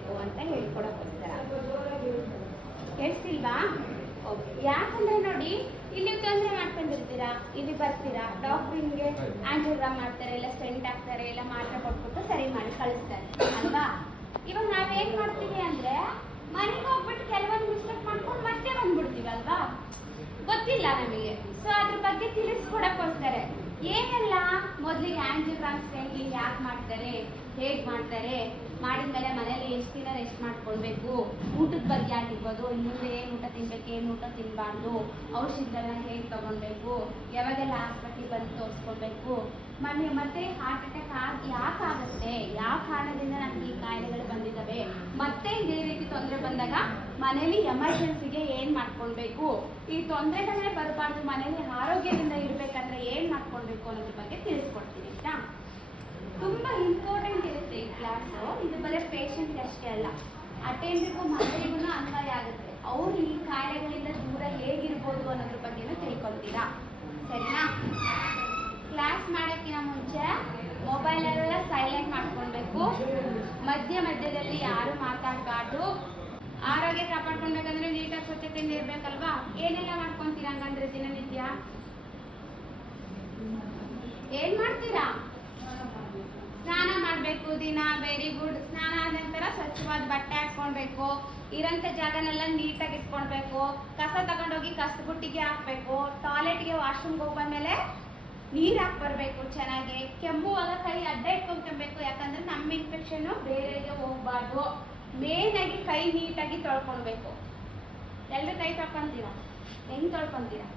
ಮಾಡ್ಕೊಳ್ಬೇಕು ಅಂತ ಹೇಳ್ಕೊಡಕ್ಕೋಸ್ಕರ. ಕೇಳಿಸ್ತಿಲ್ವಾ? ಓಕೆ. ಯಾಕಂದ್ರೆ ನೋಡಿ, ಇಲ್ಲಿ ತೊಂದರೆ ಮಾಡ್ಕೊಂಡಿರ್ತೀರಾ, ಇಲ್ಲಿ ಬರ್ತೀರಾ, ಡಾಕ್ಟ್ರ್ ನಿಮಗೆ ಆಂಜಿಯೋಗ್ರಾಮ್ ಮಾಡ್ತಾರೆ, ಇಲ್ಲ ಸ್ಟೆಂಟ್ ಹಾಕ್ತಾರೆ, ಇಲ್ಲ ಮಾತ್ರೆ ಕೊಟ್ಬಿಟ್ಟು ಸರಿ ಮಾಡಿ ಕಳಿಸ್ತಾರೆ ಅಲ್ವಾ. ಇವಾಗ ನಾವೇನ್ ಮಾಡ್ತೀವಿ ಅಂದ್ರೆ ಮನೆಗೆ ಹೋಗ್ಬಿಟ್ಟು ಕೆಲವೊಂದು ಮಿಸ್ಟೇಕ್ ಮಾಡ್ಕೊಂಡು ಮತ್ತೆ ಬಂದ್ಬಿಡ್ತೀವಿ ಅಲ್ವಾ, ಗೊತ್ತಿಲ್ಲ ನಮಗೆ. ಸೊ ಅದ್ರ ಬಗ್ಗೆ ತಿಳಿಸ್ಕೊಡಕ್ಕೋಸ್ಕರ ಏನೆಲ್ಲ ಮೊದಲಿಗೆ ಆಂಜಿಯೋಗ್ರಾಮ್ ಸ್ಟೆಂಟಿಂಗ್ ಯಾಕೆ ಮಾಡ್ತಾರೆ, ಹೇಗೆ ಮಾಡ್ತಾರೆ, ಮಾಡಿದ್ಮೇಲೆ ಮನೇಲಿ ಎಷ್ಟು ದಿನ ರೆಸ್ಟ್ ಮಾಡ್ಕೊಳ್ಬೇಕು, ಊಟದ ಬಗ್ಗೆ ಆಗಿರ್ಬೋದು, ಮುಂದೆ ಏನು ಊಟ ತಿನ್ಬೇಕು, ಏನು ಊಟ ತಿನ್ನಬಾರ್ದು, ಔಷಧಿಗಳನ್ನ ಹೇಗೆ ತಗೊಳ್ಬೇಕು, ಯಾವಾಗೆಲ್ಲ ಆಸ್ಪತ್ರೆಗೆ ಬಂದು ತೋರಿಸ್ಕೊಳ್ಬೇಕು, ಮತ್ತೆ ಹಾರ್ಟ್ ಅಟ್ಯಾಕ್ ಯಾಕಾಗುತ್ತೆ, ಯಾವ ಕಾರಣದಿಂದ ನಮ್ಗೆ ಈ ಕಾಯಿಲೆಗಳು ಬಂದಿದ್ದಾವೆ, ಮತ್ತೆ ಇದೇ ರೀತಿ ತೊಂದರೆ ಬಂದಾಗ ಮನೇಲಿ ಎಮರ್ಜೆನ್ಸಿಗೆ ಏನು ಮಾಡ್ಕೊಳ್ಬೇಕು, ಈ ತೊಂದರೆಗಳೇ ಬರಬಾರ್ದು, ಮನೇಲಿ ಆರೋಗ್ಯದಿಂದ ಇರಬೇಕಂದ್ರೆ ಏನು ಮಾಡ್ಕೊಳ್ಬೇಕು ಅನ್ನೋದ್ರ ಬಗ್ಗೆ ತಿಳಿಸ್ಕೊಡ್ತೀನಿ. ಆಯ್ತಾ? ತುಂಬಾ ಇಂಪಾರ್ಟೆಂಟ್ ಇರುತ್ತೆ ಈ ಕ್ಲಾಸು. ಇದು ಬರೀ ಪೇಷಂಟ್ಗೆ ಅಷ್ಟೇ ಅಲ್ಲ, ಅಟೆಂಡ್ರಿಗೂ ಮಕ್ಕಳಿಗೂ ಅನ್ವಯ ಆಗುತ್ತೆ. ಅವ್ರು ಈ ಕಾಯಿಲೆಗಳಿಂದ ದೂರ ಹೇಗಿರ್ಬೋದು ಅನ್ನೋದ್ರ ಬಗ್ಗೆನೂ ತಿಳ್ಕೊಳ್ತೀರಾ. ಸರಿನಾ? ಕ್ಲಾಸ್ ಮಾಡೋಕ್ಕಿಂತ ಮುಂಚೆ ಮೊಬೈಲೆಲ್ಲ ಸೈಲೆಂಟ್ ಮಾಡ್ಕೊಳ್ಬೇಕು. ಮಧ್ಯದಲ್ಲಿ ಯಾರು ಮಾತಾಡಬಾರ್ದು. ಆರೋಗ್ಯ ಕಾಪಾಡ್ಕೊಳ್ಬೇಕಂದ್ರೆ ನೀಟಾಗಿ ಸ್ವಚ್ಛತೆಯಿಂದ ಇರ್ಬೇಕಲ್ವಾ. ಏನೆಲ್ಲ ಮಾಡ್ಕೊಂತೀರಾ ಹಂಗಂದ್ರೆ ದಿನನಿತ್ಯ? ಏನ್ ಮಾಡ್ತೀರಾ? ಸ್ನಾನ ಮಾಡ್ಬೇಕು ದಿನ. Very good. ಸ್ನಾನ ಆದ ನಂತರ ಸ್ವಚ್ಛವಾದ ಬಟ್ಟೆ ಹಾಕೊಳ್ಬೇಕು, ಇರಂತ ಜಾಗನೆಲ್ಲ ನೀಟಾಗಿ ಇಟ್ಕೊಳ್ಬೇಕು, ಕಸ ತಗೊಂಡೋಗಿ ಕಸದ ಬುಟ್ಟಿಗೆ ಹಾಕ್ಬೇಕು, ಟಾಯ್ಲೆಟ್ಗೆ ವಾಶ್ರೂಮ್ಗೆ ಹೋಗಿ ಬಂದ್ಮೇಲೆ ನೀರ್ ಹಾಕಿ ಬರ್ಬೇಕು ಚೆನ್ನಾಗಿ. ಕೆಮ್ಮುವಾಗ ಕೈ ಅಡ್ಡ ಇಟ್ಕೊಂಡ್ಕೊಬೇಕು, ಯಾಕಂದ್ರೆ ನಮ್ಮ ಇನ್ಫೆಕ್ಷನ್ ಬೇರೆಗೆ ಹೋಗ್ಬಾರ್ದು. ಮೇನ್ ಆಗಿ ಕೈ ನೀಟಾಗಿ ತೊಳ್ಕೊಳ್ಬೇಕು. ಎಲ್ರು ಕೈ ತೊಳ್ಕೊಂತೀರಾ? ಹೆಂಗ್ ತೊಳ್ಕೊಂತೀರಾ?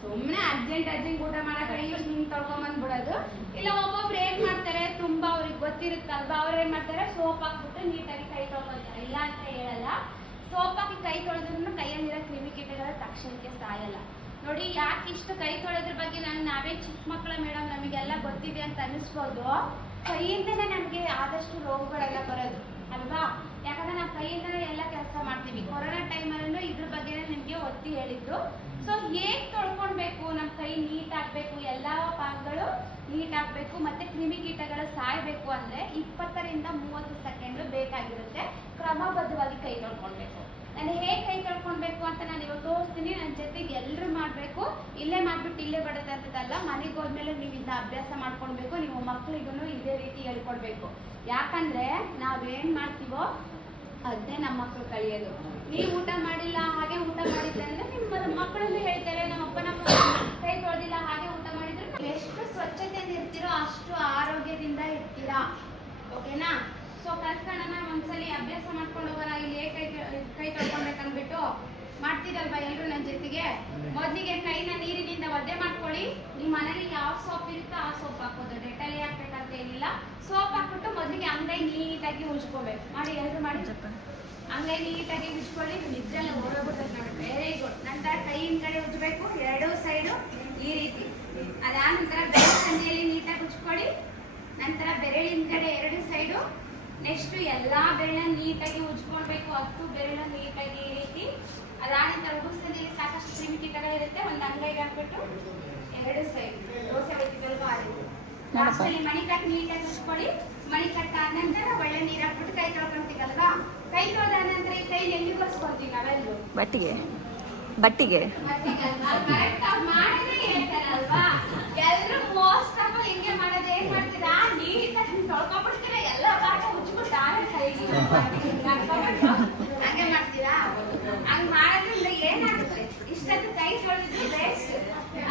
ಸುಮ್ಮನೆ ಅರ್ಜೆಂಟ್ ಊಟ ಮಾಡೋ ಕೈ ಹಿಂಗ್ ತೊಳ್ಕೊಂಬಂದ್ಬಿಡೋದು. ಇಲ್ಲ ಒಬ್ಬೊಬ್ರು ಏನ್ ಮಾಡ್ತಾರೆ, ತುಂಬಾ ಅವ್ರಿಗೆ ಗೊತ್ತಿರುತ್ತಲ್ವಾ, ಅವ್ರು ಏನ್ ಮಾಡ್ತಾರೆ, ಸೋಪ್ ಹಾಕ್ಬಿಟ್ಟು ನೀಟಾಗಿ ಕೈ ತೊಳ್ಕೊತಾರೆ. ಇಲ್ಲ ಅಂತ ಹೇಳಲ್ಲ, ಸೋಪ್ ಹಾಕಿ ಕೈ ತೊಳೆದ್ರೂ ಕೈಯಲ್ಲಿರೋ ಕ್ರಿಮಿಕೀಟಗಳ ತಕ್ಷಣಕ್ಕೆ ಸಾಯಲ್ಲ. ನೋಡಿ, ಯಾಕೆ ಇಷ್ಟು ಕೈ ತೊಳೆದ್ರ ಬಗ್ಗೆ ನಾವೇ ಚಿಕ್ಕ ಮಕ್ಕಳ ಮೇಡಮ್ ನಮಗೆಲ್ಲ ಗೊತ್ತಿದೆ ಅಂತ ಅನಿಸ್ಬೋದು. ಕೈಯಿಂದನೇ ನಮಗೆ ಆದಷ್ಟು ರೋಗಗಳೆಲ್ಲ ಬರೋದು ಅಲ್ವಾ. ಯಾಕಂದ್ರೆ ನಾವು ಕೈಯಿಂದನೇ ಎಲ್ಲ ಕೆಲಸ ಮಾಡ್ತೀವಿ. ಕೊರೋನಾ ಟೈಮಲ್ಲೂ ಇದ್ರ ಬಗ್ಗೆ ನಿಮ್ಗೆ ಒತ್ತಿ ಹೇಳಿದ್ರು. ಸೊ ಹೇಗ್ ತೊಳ್ಕೊಳ್ಬೇಕು, ನಮ್ಮ ಕೈ ನೀಟ್ ಆಗ್ಬೇಕು, ಎಲ್ಲಾ ಭಾಗಗಳು ನೀಟ್ ಆಗ್ಬೇಕು, ಮತ್ತೆ ಕ್ರಿಮಿಕೀಟಗಳು ಸಾಯ್ಬೇಕು ಅಂದ್ರೆ 20 ರಿಂದ 30 ಸೆಕೆಂಡ್ ಬೇಕಾಗಿರುತ್ತೆ. ಕ್ರಮಬದ್ಧವಾಗಿ ಕೈ ತೊಳ್ಕೊಳ್ಬೇಕು. ನಾನು ಹೇಗೆ ಕೈ ತೊಳ್ಕೊಳ್ಬೇಕು ಅಂತ ನಾನು ಇವಾಗ ತೋರಿಸ್ತೀನಿ. ನನ್ನ ಜೊತೆಗೆ ಎಲ್ಲರೂ ಮಾಡಬೇಕು. ಇಲ್ಲೇ ಮಾಡ್ಬಿಟ್ಟು ಇಲ್ಲೇ ಬಡೋದು ಅಂತದಲ್ಲ, ಮನೆಗೆ ಹೋದ್ಮೇಲೆ ನೀವು ಇದನ್ನ ಅಭ್ಯಾಸ ಮಾಡ್ಕೊಳ್ಬೇಕು. ನೀವು ಮಕ್ಕಳಿಗೂ ಇದೇ ರೀತಿ ಹೇಳ್ಕೊಡ್ಬೇಕು. ಯಾಕಂದ್ರೆ ನಾವೇನ್ ಮಾಡ್ತೀವೋ ಅದನ್ನೇ ನಮ್ಮ ಮಕ್ಕಳು ಕಲಿಯೋದು. ನೀವು ಊಟ ಮಾಡಿಲ್ಲ ಹಾಗೆ ಊಟ ಮಾಡಿದ್ರೆ ಅಂದ್ರೆ ನಿಮ್ಮ ಮಕ್ಕಳಲ್ಲಿ ಹೇಳ್ತಾರೆ, ನಮ್ಮಪ್ಪ ನಮ್ಮ ಕೈ ತೊಳೆದಿಲ್ಲ ಹಾಗೆ ಊಟ ಮಾಡಿದ್ರೆ. ಎಷ್ಟು ಸ್ವಚ್ಛತೆಯಿಂದ ಇರ್ತೀರೋ ಅಷ್ಟು ಆರೋಗ್ಯದಿಂದ ಇರ್ತೀರಾ. ಓಕೆನಾ? ಸೊ ಕಲ್ತ್ಕೊಳ್ಳೋಣ, ಒಂದ್ಸಲಿ ಅಭ್ಯಾಸ ಮಾಡ್ಕೊಂಡು ಹೋಗೋಣ. ಇಲ್ಲಿ ಕೈ ತೊಳ್ಕೊಳ್ಬೇಕಂದ್ಬಿಟ್ಟು ಮಾಡ್ತೀರಲ್ವಾ ಎಲ್ಲರೂ ನನ್ನ ಜೊತೆಗೆ. ಮೊದಲಿಗೆ ಕೈನ ನೀರಿನಿಂದ ಒದ್ದೆ ಮಾಡ್ಕೊಳ್ಳಿ. ನಿಮ್ಮ ಮನೇಲಿ ಯಾವ ಸೋಪ್ ಇರುತ್ತೋ ಆ ಸೋಪ್ ಹಾಕೋದು, ಡೆಟಾಲಿ ಹಾಕ್ಬೇಕಂತ ಏನಿಲ್ಲ. ಸೋಪ್ ಹಾಕ್ಬಿಟ್ಟು ಮೊದಲಿಗೆ ಅಂಗೈ ನೀಟಾಗಿ ಉಜ್ಕೋಬೇಕು. ಮಾಡಿ, ಎಲ್ಲರೂ ಮಾಡಿ. ಅಂಗೈ ನೀಟಾಗಿ ಉಜ್ಕೊಳ್ಳಿ. ನಿದ್ರೆಲ್ಲ ಹೊರಬಿಡ್ಬೇಕು ನೋಡಿ. Very good. ನಂತರ ಕೈಯಿನ ಕಡೆ ಉಜ್ಬೇಕು, ಎರಡೂ ಸೈಡು ಈ ರೀತಿ. ಅದಾದ ನಂತರ ಬೆರಳು ಸಂದಿಯಲ್ಲಿ ನೀಟಾಗಿ ಉಜ್ಕೊಳ್ಳಿ. ನಂತರ ಬೆರಳಿನ ಕಡೆ ಎರಡು ಸೈಡು. ನೆಕ್ಸ್ಟ್ ಎಲ್ಲಾ ಬೆರಳನ್ನ ನೀಟಾಗಿ ಉಜ್ಕೊಳ್ಬೇಕು. 10 ಬೆರಳು ನೀಟಾಗಿ ಈ ರೀತಿ. ಅದಾದ ನಂತರ ಉಗುಸದಲ್ಲಿ ಸಾಕಷ್ಟು ಕ್ರಿಮಿಕೀಟಗಳಿರುತ್ತೆ. ಒಂದು ಅಂಗೈಗೆ ಹಾಕ್ಬಿಟ್ಟು ಎರಡು ಸೈಡ್ ದೋಸೆ ಹೊಡಿತೀವಲ್ವಾ ಆ ರೀತಿ. ಲಾಸ್ಟಲ್ಲಿ ಮಣಿಕಟ್ಟು ನೀಟಾಗಿ ಉಜ್ಕೊಳ್ಳಿ. ಮಣಿಕಟ್ಟು ಆದ ನಂತರ ಒಳ್ಳೆ ನೀರು ಹಾಕ್ಬಿಟ್ಟು ಕೈ ತೊಳ್ಕೊಂತೀವಲ್ವಾ. ಕೈ ತೊಳೆದ ನಂತರ ಈ ಕೈ ಎಲ್ಲಿ ಬರ್ಸ್ಕೊಂತೀವಿ ನಾವೆಲ್ಲರೂ? ಬಟ್ಟಿಗೆ ಕರೆಕ್ಟ್ ಆಗಿ ಮಾಡಿದ್ರೆ ಹೇಳ್ತಾರಲ್ವಾ. ಎಲ್ಲರೂ ಮೋಸ್ಟ್ ಆಫ್ ಹಿಂಗೆ ಮಾಡೋದು. ಏನ್ ಮಾಡ್ತೀರಾ, ನೀಟಾಗಿ ತೊಳ್ಕೊಂಡ್ಬಿಡ್ತೀರಾ, ಎಲ್ಲ ಭಾಗ ಉಜ್ಬಿಟ್ಟು ಆಮೇಲೆ ಕೈಗೆ ಹಂಗೆ ಮಾಡ್ತೀರಾ. ಹಂಗ್ ಮಾಡೋದ್ರಿಂದ ಏನಾಗುತ್ತೆ, ಇಷ್ಟೊಂದು ಕೈ ತೊಳೆದಿದ್ದು ಬೇಸ್ಟ್.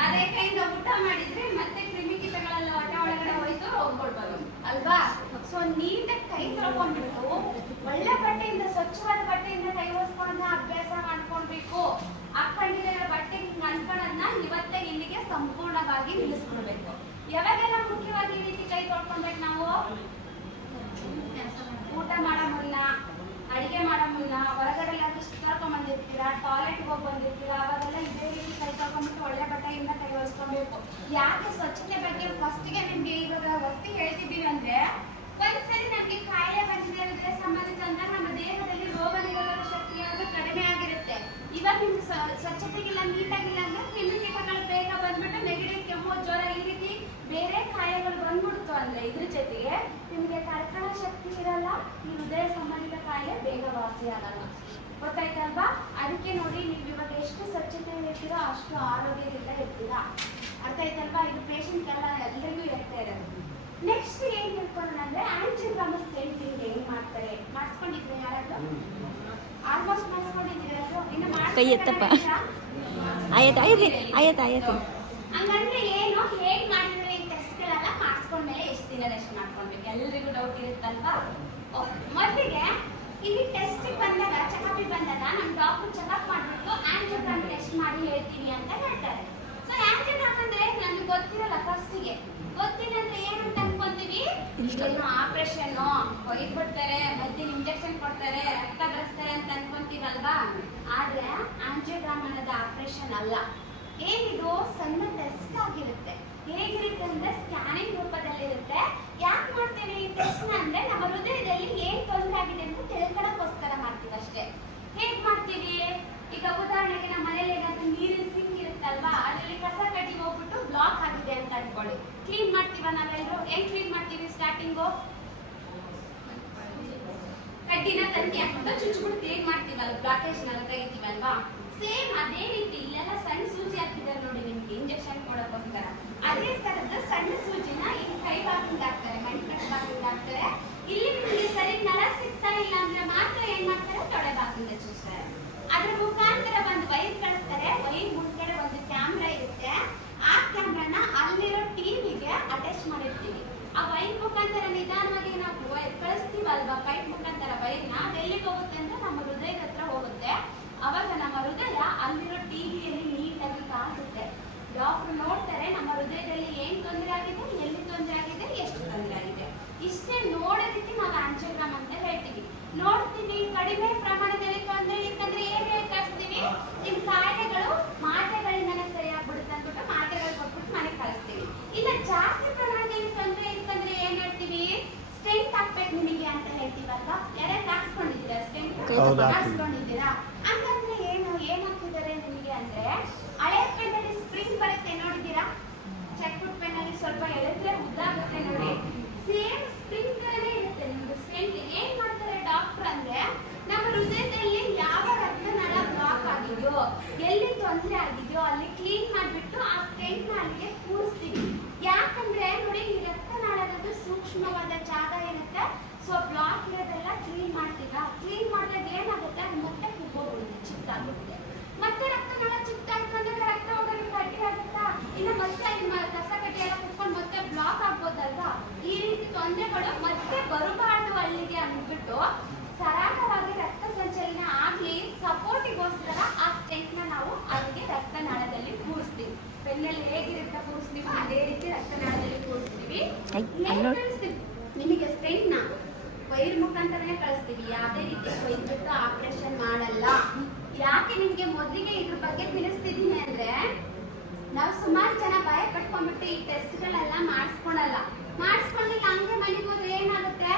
ಅದೇ ಕೈಯಿಂದ ಊಟ ಮಾಡಿದ್ರೆ ಮತ್ತೆ ಕ್ರಿಮಿಕೀಟಗಳೆಲ್ಲ ಹೊಟ್ಟೆ ಒಳಗಡೆ ಹೋಯ್ತು ಹೋಗ್ಕೊಳ್ಬೋದು ಅಲ್ವಾ. ಸೊ ನೀಟಾಗಿ ಕೈ ತೊಳ್ಕೊಂಡ್ಬಿಟ್ಟು ಒಳ್ಳೆ ಬಟ್ಟೆಯಿಂದ, ಸ್ವಚ್ಛವಾದ ಬಟ್ಟೆಯಿಂದ ಕೈ ಒರೆಸ್ಕೊಳ್ಳೋದನ್ನ ಅಭ್ಯಾಸ ಮಾಡ್ಕೊಳ್ಬೇಕು. ಹಾಕೊಂಡಿರೋ ಬಟ್ಟೆ ಹಿಂಗೆ ಅನ್ಕೊಳ್ಳೋದನ್ನ ಇವತ್ತೇ ಇಲ್ಲಿಗೆ ಸಂಪೂರ್ಣವಾಗಿ ನಿಲ್ಲಿಸ್ಕೊಳ್ಬೇಕು. ಯಾವಾಗೆಲ್ಲ ಮುಖ್ಯವಾಗಿ ಈ ರೀತಿ ಕೈ ತೊಳ್ಕೊಳ್ಬೇಕು ನಾವು? ಊಟ ಮಾಡೋ ಮುನ್ನ, ಅಡಿಗೆ ಮಾಡೋ ಮುನ್ನ, ಹೊರಗಡೆ ಎಲ್ಲ ಸುತ್ತಾಡ್ಕೊಂಡ್ ಬಂದಿರ್ತೀರಾ, ಟಾಯ್ಲೆಟ್ಗೆ ಹೋಗಿ ಬಂದಿರ್ತೀರಾ, ಅವಾಗೆಲ್ಲ ಇದೇ ರೀತಿ ಕೈ ತೊಳ್ಕೊಂಡ್ಬಿಟ್ಟು ಒಳ್ಳೆ ಬಟ್ಟೆಯಿಂದ ಕೈ ಒರೆಸ್ಕೊಳ್ಬೇಕು. ಯಾಕೆ ಸ್ವಚ್ಛತೆ ಬಗ್ಗೆ ಫಸ್ಟಿಗೆ ನಿಮ್ಗೆ ಇವಾಗ ಒತ್ತಿ ಹೇಳ್ತಿದ್ದೀವಿ ಅಂದ್ರೆ, ಒಂದ್ಸರಿ ನಮ್ಗೆ ಕಾಯಿಲೆ ಬಂದಿರೋದ್ರೆ ಸಂಬಂಧಿಸಿದಂತ ನಮ್ಮ ದೇಹದಲ್ಲಿ ರೋಗ ನಿರೋಧಕ ಶಕ್ತಿ ಅನ್ನೋದು ಕಡಿಮೆ ಆಗಿರುತ್ತೆ. ಇವಾಗ ನಿಮ್ಗೆ ಸ್ವಚ್ಛತೆಗಿಲ್ಲ, ನೀಟಾಗಿಲ್ಲ ಅಂದ್ರೆ ಕ್ರಿಮಿಕೀಟಗಳು ಬೇಗ ಬಂದ್ಬಿಟ್ಟು ನೆಗಡಿ, ಕೆಮ್ಮು, ಜ್ವರ ಈ ರೀತಿ ಬೇರೆ ಕಾಯಿಲೆಗಳು ಬಂದ್ಬಿಡ್ತು ಅಂದ್ರೆ ಇದ್ರ ಜೊತೆಗೆ ನಿಮಗೆ ತಡ್ಕೊಳ್ಳೋ ಶಕ್ತಿ ಇರಲ್ಲ, ಈ ಹೃದಯ ಸಂಬಂಧಿತ ಕಾಯಿಲೆ ಬೇಗ ವಾಸಿ ಆಗಲ್ಲ. ಗೊತ್ತಾಯ್ತಲ್ವಾ? ಅದಕ್ಕೆ ನೋಡಿ, ನೀವು ಇವಾಗ ಎಷ್ಟು ಸ್ವಚ್ಛತೆ ಇರ್ತೀರೋ ಅಷ್ಟು ಆರೋಗ್ಯದಿಂದ ಇರ್ತೀರಾ. ಅರ್ಥ ಆಯ್ತಲ್ವಾ? ಇದು ಪೇಷಂಟ್ ಎಲ್ಲರಿಗೂ ಹೇಳ್ತಾ ಇರೋದು. ನೆಕ್ಸ್ಟ್ ಏನ್ ತಿಳ್ಕೊಳ್ಳೋಣ ಅಂದ್ರೆ ಆಂಜಿಯೋಗ್ರಾಮ್ ಸ್ಟೆಂಟಿಂಗ್ ಹೆಂಗ್ ಮಾಡ್ತಾರೆ. ಮಾಡಿಸ್ಕೊಂಡಿದ್ರೆ ಯಾರಾದ್ರೂ? ಆಲ್ಮೋಸ್ಟ್ ಮಾಡಿಸ್ಕೊಂಡಿದ್ದೀರಾ? ಇನ್ನು ಹಂಗಂದ್ರೆ ಏನು, ಹೇಗ್ ಮಾಡಿದ್ರೆ ಈ ಟೆಸ್ಟ್ಗಳೆಲ್ಲ ಮಾಡಿಸ್ಕೊಂಡ್ಮೇಲೆ ಎಷ್ಟು ದಿನ ರೆಸ್ಟ್ ಮಾಡ್ಕೊಳ್ಬೇಕು? ಎಲ್ರಿಗೂ ಡೌಟ್ ಇರುತ್ತಲ್ವಾ? ಮೊದಲಿಗೆ ಇಲ್ಲಿ ಟೆಸ್ಟ್ ಬಂದಾಗ, ಚೆಕಪ್ ಬಂದಾಗ ನಮ್ಮ ಡಾಕ್ಟರ್ ಚೆಕಪ್ ಮಾಡ್ಬಿಟ್ಟು ಆಂಜಿಯೋಗ್ರಾಮ್ ಟೆಸ್ಟ್ ಮಾಡಿ ಹೇಳ್ತೀವಿ ಅಂತ ಹೇಳ್ತಾರೆ. ಸೊ ಆಂಜಿಯೋಗ್ರಾಮ್ ಅಂದ್ರೆ ನಮ್ಗೆ ಗೊತ್ತಿರಲ್ಲ. ಫಸ್ಟಿಗೆ ಗೊತ್ತಿಲ್ಲ ಅಂದ್ರೆ ಏನಂತ ಅನ್ಕೊಂತೀವಿ, ಏನು ಆಪರೇಷನ್ ಒಯ್ದ್ಬಿಡ್ತಾರೆ, ಮಧ್ಯೆ ಇಂಜೆಕ್ಷನ್ ಕೊಡ್ತಾರೆ, ರಕ್ತ ಬೆಳೆಸ್ತಾರೆ ಅಂತ ಅನ್ಕೊಂತೀವಲ್ವಾ? ಆದ್ರೆ ಆಂಜಿಯೋಗ್ರಾಮ್ ಅನ್ನೋದು ಆಪರೇಷನ್ ಅಲ್ಲ. ಏನಿದು ಸಣ್ಣ ಟೆಸ್ಟ್ ಆಗಿರುತ್ತೆ. ಹೇಗಿರುತ್ತೆ ಅಂದ್ರೆ ಸ್ಕ್ಯಾನಿಂಗ್ ರೂಪದಲ್ಲಿರುತ್ತೆ. ಯಾಕೆ ಮಾಡ್ತೇವೆ ಈ ಟೆಸ್ಟ್ ಅಂದ್ರೆ ನಮ್ಮ ಹೃದಯದಲ್ಲಿ ಏನ್ ತೊಂದರೆ ಆಗಿದೆ ಅಂತ ತಿಳ್ಕೊಳ್ಳೋಕ್ಕೋಸ್ಕರ ಮಾಡ್ತೀವಿ ಅಷ್ಟೇ. ಹೇಗ್ ಮಾಡ್ತೀವಿ? ಈಗ ಉದಾಹರಣೆಗೆ ನಮ್ಮ ಮನೇಲಿ ಏನಾದ್ರು ನೀರಿನ ಸಿಂಕ್ ಇರುತ್ತಲ್ವಾ, ಅದರಲ್ಲಿ ಕಸ ಕಡ್ಡಿ ಹೋಗ್ಬಿಟ್ಟು ಬ್ಲಾಕ್ ಆಗಿದೆ ಅಂತ ಅನ್ಕೊಳ್ಳಿ. ಕ್ಲೀನ್ ಮಾಡ್ತೀವ ನಾವೆಲ್ಲರೂ? ಹೆಂಗ್ ಕ್ಲೀನ್ ಮಾಡ್ತೀವಿ? ಸ್ಟಾರ್ಟಿಂಗು ಕಡ್ಡಿನ ತಂತಿ ಹಾಕ್ಬಿಟ್ಟು ಚುಚ್ಚಿಬಿಟ್ಟು ಕ್ಲೀನ್ ಮಾಡ್ತೀವಲ್ಲ, ಬ್ಲಾಕೇಜ್ನೆಲ್ಲ ತೆಗಿತೀವಲ್ವಾ? ಸೇಮ್ ಅದೇ ರೀತಿ ಇಲ್ಲೆಲ್ಲ ಸಣ್ಣ ಸೂಜಿ ಹಾಕ್ತಿದ್ದಾರೆ ನೋಡಿ ನಿಮ್ಗೆ ಇಂಜೆಕ್ಷನ್ ಕೊಡೋಕ್ಕೋಸ್ಕರ. ಅದೇ ತರದ ಸಣ್ಣ ಸೂಜಿನ ಇಲ್ಲಿ ಕೈ ಭಾಗದಿಂದ ಹಾಕ್ತಾರೆ, ಮಣಿಕಟ್ಟು ಭಾಗದಿಂದ ಹಾಕ್ತಾರೆ. ಇಲ್ಲಿ ನಿಮಗೆ ಸರಿ ನರ ಸಿಗ್ತಾ ಇಲ್ಲ ಅಂದ್ರೆ ಮಾತ್ರ ಏನ್ ಮಾಡ್ತಾರೆ, ತೊಡೆ ಭಾಗದಿಂದ ಚುಚ್ತಾರೆ. ಅದ್ರ ಮುಖಾಂತರ ಒಂದು ವೈರ್ ಕಳಿಸ್ತಾರೆ. ವೈರ್ ಮುಂದ್ಗಡೆ ಒಂದು ಕ್ಯಾಮ್ರಾ ಇರುತ್ತೆ. ಆ ಕ್ಯಾಮ್ರಾನ ಅಲ್ಲಿರೋ ಟಿವಿಗೆ ಅಟ್ಯಾಚ್ ಮಾಡಿರ್ತೀವಿ. ಆ ವೈರ್ ಮುಖಾಂತರ ನಿಧಾನವಾಗಿ ನಾವು ಕಳಿಸ್ತೀವಲ್ವಾ, ಪೈಪ್ ಮುಖಾಂತರ ವೈರ್ನ, ಎಲ್ಲಿಗೆ ಹೋಗುತ್ತೆ ಅಂದ್ರೆ ನಮ್ಮ ಹೃದಯದ ಹತ್ರ ಹೋಗುತ್ತೆ. ಅವಾಗ ನಮ್ಮ ಹೃದಯ ಅಲ್ಲಿರೋ ಟಿವಿಯಲ್ಲಿ ನೀಟಾಗಿ ಕಾಣಿಸುತ್ತೆ. ಡಾಕ್ಟರ್ ನೋಡ್ತಾರೆ ನಮ್ಮ ಹೃದಯದಲ್ಲಿ ಏನ್ ತೊಂದರೆ ಆಗಿದೆ, ಎಲ್ಲಿ ತೊಂದರೆ ಆಗಿದೆ, ಎಷ್ಟು ತೊಂದರೆ ಆಗಿದೆ. ಇಷ್ಟೇ ನೋಡೋದಕ್ಕೆ ನಾವು ಆಂಜಿಯೋಗ್ರಾಮ್ ಅಂತ ಹೇಳ್ತೀವಿ. ನೋಡ್ತೀವಿ ಕಡಿಮೆ ಪ್ರಮಾಣದಲ್ಲಿ ತೊಂದರೆ ಇತ್ತಂದ್ರೆ ಏನ್ ಹೇಳಿ ಕಳಿಸ್ತೀವಿ, ನಿಮ್ ಕಾಯಿಲೆಗಳು ಮಾತ್ರೆಗಳಿಂದನೇ ಸರಿಯಾಗ್ಬಿಡುತ್ತೆ ಅಂದ್ಬಿಟ್ಟು ಮಾತ್ರೆಗಳು ಕೊಟ್ಬಿಟ್ಟು ಮನೆಗೆ ಕಳಿಸ್ತೀವಿ. ಇಲ್ಲ ಜಾಸ್ತಿ ಪ್ರಮಾಣದಲ್ಲಿ ತೊಂದರೆ ಇತ್ತಂದ್ರೆ ಏನ್ ಹೇಳ್ತೀವಿ, ಸ್ಟೆಂಟ್ ಹಾಕ್ಬೇಕು ನಿಮಗೆ ಅಂತ ಹೇಳ್ತೀವಲ್ವಾ? ಯಾರ್ಯಾರು ಹಾಕ್ಸ್ಕೊಂಡಿದ್ದೀರಾ ಸ್ಟೆಂಟ್? ಹಾಕ್ಸ್ಕೊಂಡಿದ್ದೀರಾ? ಹಂಗಂದ್ರೆ ಏನ್ ಹಾಕಿದ್ದಾರೆ ನಿಮಗೆ ಅಂದ್ರೆ, ಹಳೆ ಪೆನ್ನಲ್ಲಿ ಸ್ಪ್ರಿಂಗ್ ಬರುತ್ತೆ ನೋಡಿದ್ದೀರಾ? ಚೆಕ್ ಬುಕ್ ಪೆನ್ನಲ್ಲಿ ಸ್ವಲ್ಪ ಎಳೆದ್ರೆ ಉದ್ದಾಗುತ್ತೆ ನೋಡಿ, ಸೇಮ್ ಸ್ಪ್ರಿಂಗ್ ತರನೇ ಇರುತ್ತೆ ನಿಮ್ದು ಸ್ಟೆಂಟ್. ಏನ್ ಮಾಡ್ತಾರೆ ಡಾಕ್ಟರ್ ಅಂದ್ರೆ, ನಮ್ಮ ಹೃದಯದಲ್ಲಿ ಯಾವ ರಕ್ತನಾಳ ಬ್ಲಾಕ್ ಆಗಿದೆಯೋ, ಎಲ್ಲಿ ತೊಂದರೆ ಆಗಿದೆಯೋ ಅಲ್ಲಿ ಕ್ಲೀನ್ ಮಾಡಿಬಿಟ್ಟು ಆ ಸ್ಟೆಂಟ್ ನ ಅಲ್ಲಿಗೆ ಕೂರಿಸ್ತೀವಿ. ಯಾಕಂದ್ರೆ ನೋಡಿ, ಈ ರಕ್ತನಾಳದ ಸೂಕ್ಷ್ಮವಾದ ಜಾಗ ಇರುತ್ತೆ. ಸೊ ಬ್ಲಾಕ್ ಇರೋದೆಲ್ಲ ಕ್ಲೀನ್ ಮಾಡ್ತೀರಾ? ಕ್ಲೀನ್ ಮಾಡಿದಾಗ ಏನಾಗುತ್ತೆ, ಅದು ಮತ್ತೆ ಕುಗ್ಗೋಗ್ಬಿಡುತ್ತೆ, ಚಿಕ್ಕಾಗುತ್ತೆ. ಮತ್ತೆ ರಕ್ತನಾಳ ಚಿಕ್ಕಾಯ್ತು ಅಂದ್ರೆ ರಕ್ತ ಹೋಗೋದಕ್ಕೆ ಕಡ್ಡಿ ಆಗುತ್ತಾ? ಇನ್ನು ಮತ್ತೆ ಕಸ ಕಡ್ಡಿ ಎಲ್ಲ ಕುತ್ಕೊಂಡು ಮತ್ತೆ ಬ್ಲಾಕ್ ಆಗ್ಬೋದಲ್ವಾ? ಈ ರೀತಿ ತೊಂದರೆಗಳು ಮತ್ತೆ ಬರಬಾರ್ದು ಅಲ್ಲಿಗೆ ಅಂದ್ಬಿಟ್ಟು ಸರಾಗವಾಗಿ ರಕ್ತ ಸಂಚಲನ ಆಗ್ಲಿ ಸಪೋರ್ಟಿಗೋಸ್ಕರ ಆ ಸ್ಟೆಂಟ್ ನ ನಾವು ಅಲ್ಲಿಗೆ ರಕ್ತನಾಳದಲ್ಲಿ ಕೂರಿಸ್ತೀವಿ. ಬೆನ್ನಲ್ಲಿ ಹೇಗಿರುತ್ತೆ ಕೂರಿಸ್ತೀವಿ, ಅದೇ ರೀತಿ ರಕ್ತನಾಳದಲ್ಲಿ ಕೂರಿಸ್ತೀವಿ. ನಿಮಗೆ ಸ್ಟೆಂಟ್ ನ ವೈರ್ ಮುಖಾಂತರನೇ ಕಳಿಸ್ತೀವಿ. ಯಾವುದೇ ರೀತಿ ಒಯ್ದ್ಬಿಟ್ಟು ಆಪರೇಷನ್ ಮಾಡಲ್ಲ. ಯಾಕೆ ನಿಮ್ಗೆ ಮೊದಲಿಗೆ ಇದ್ರ ಬಗ್ಗೆ ತಿಳಿಸ್ತಿದ್ದೀನಿ ಅಂದ್ರೆ, ನಾವು ಸುಮಾರು ಜನ ಭಯ ಪಟ್ಕೊಂಡ್ಬಿಟ್ಟು ಈ ಟೆಸ್ಟ್ಗಳೆಲ್ಲ ಮಾಡಿಸ್ಕೊಳಲ್ಲ. ಮಾಡಿಸ್ಕೊಂಡಿಲ್ಲ ಹಂಗೆ ಮನೆಗೆ ಹೋದ್ರೆ ಏನಾಗುತ್ತೆ,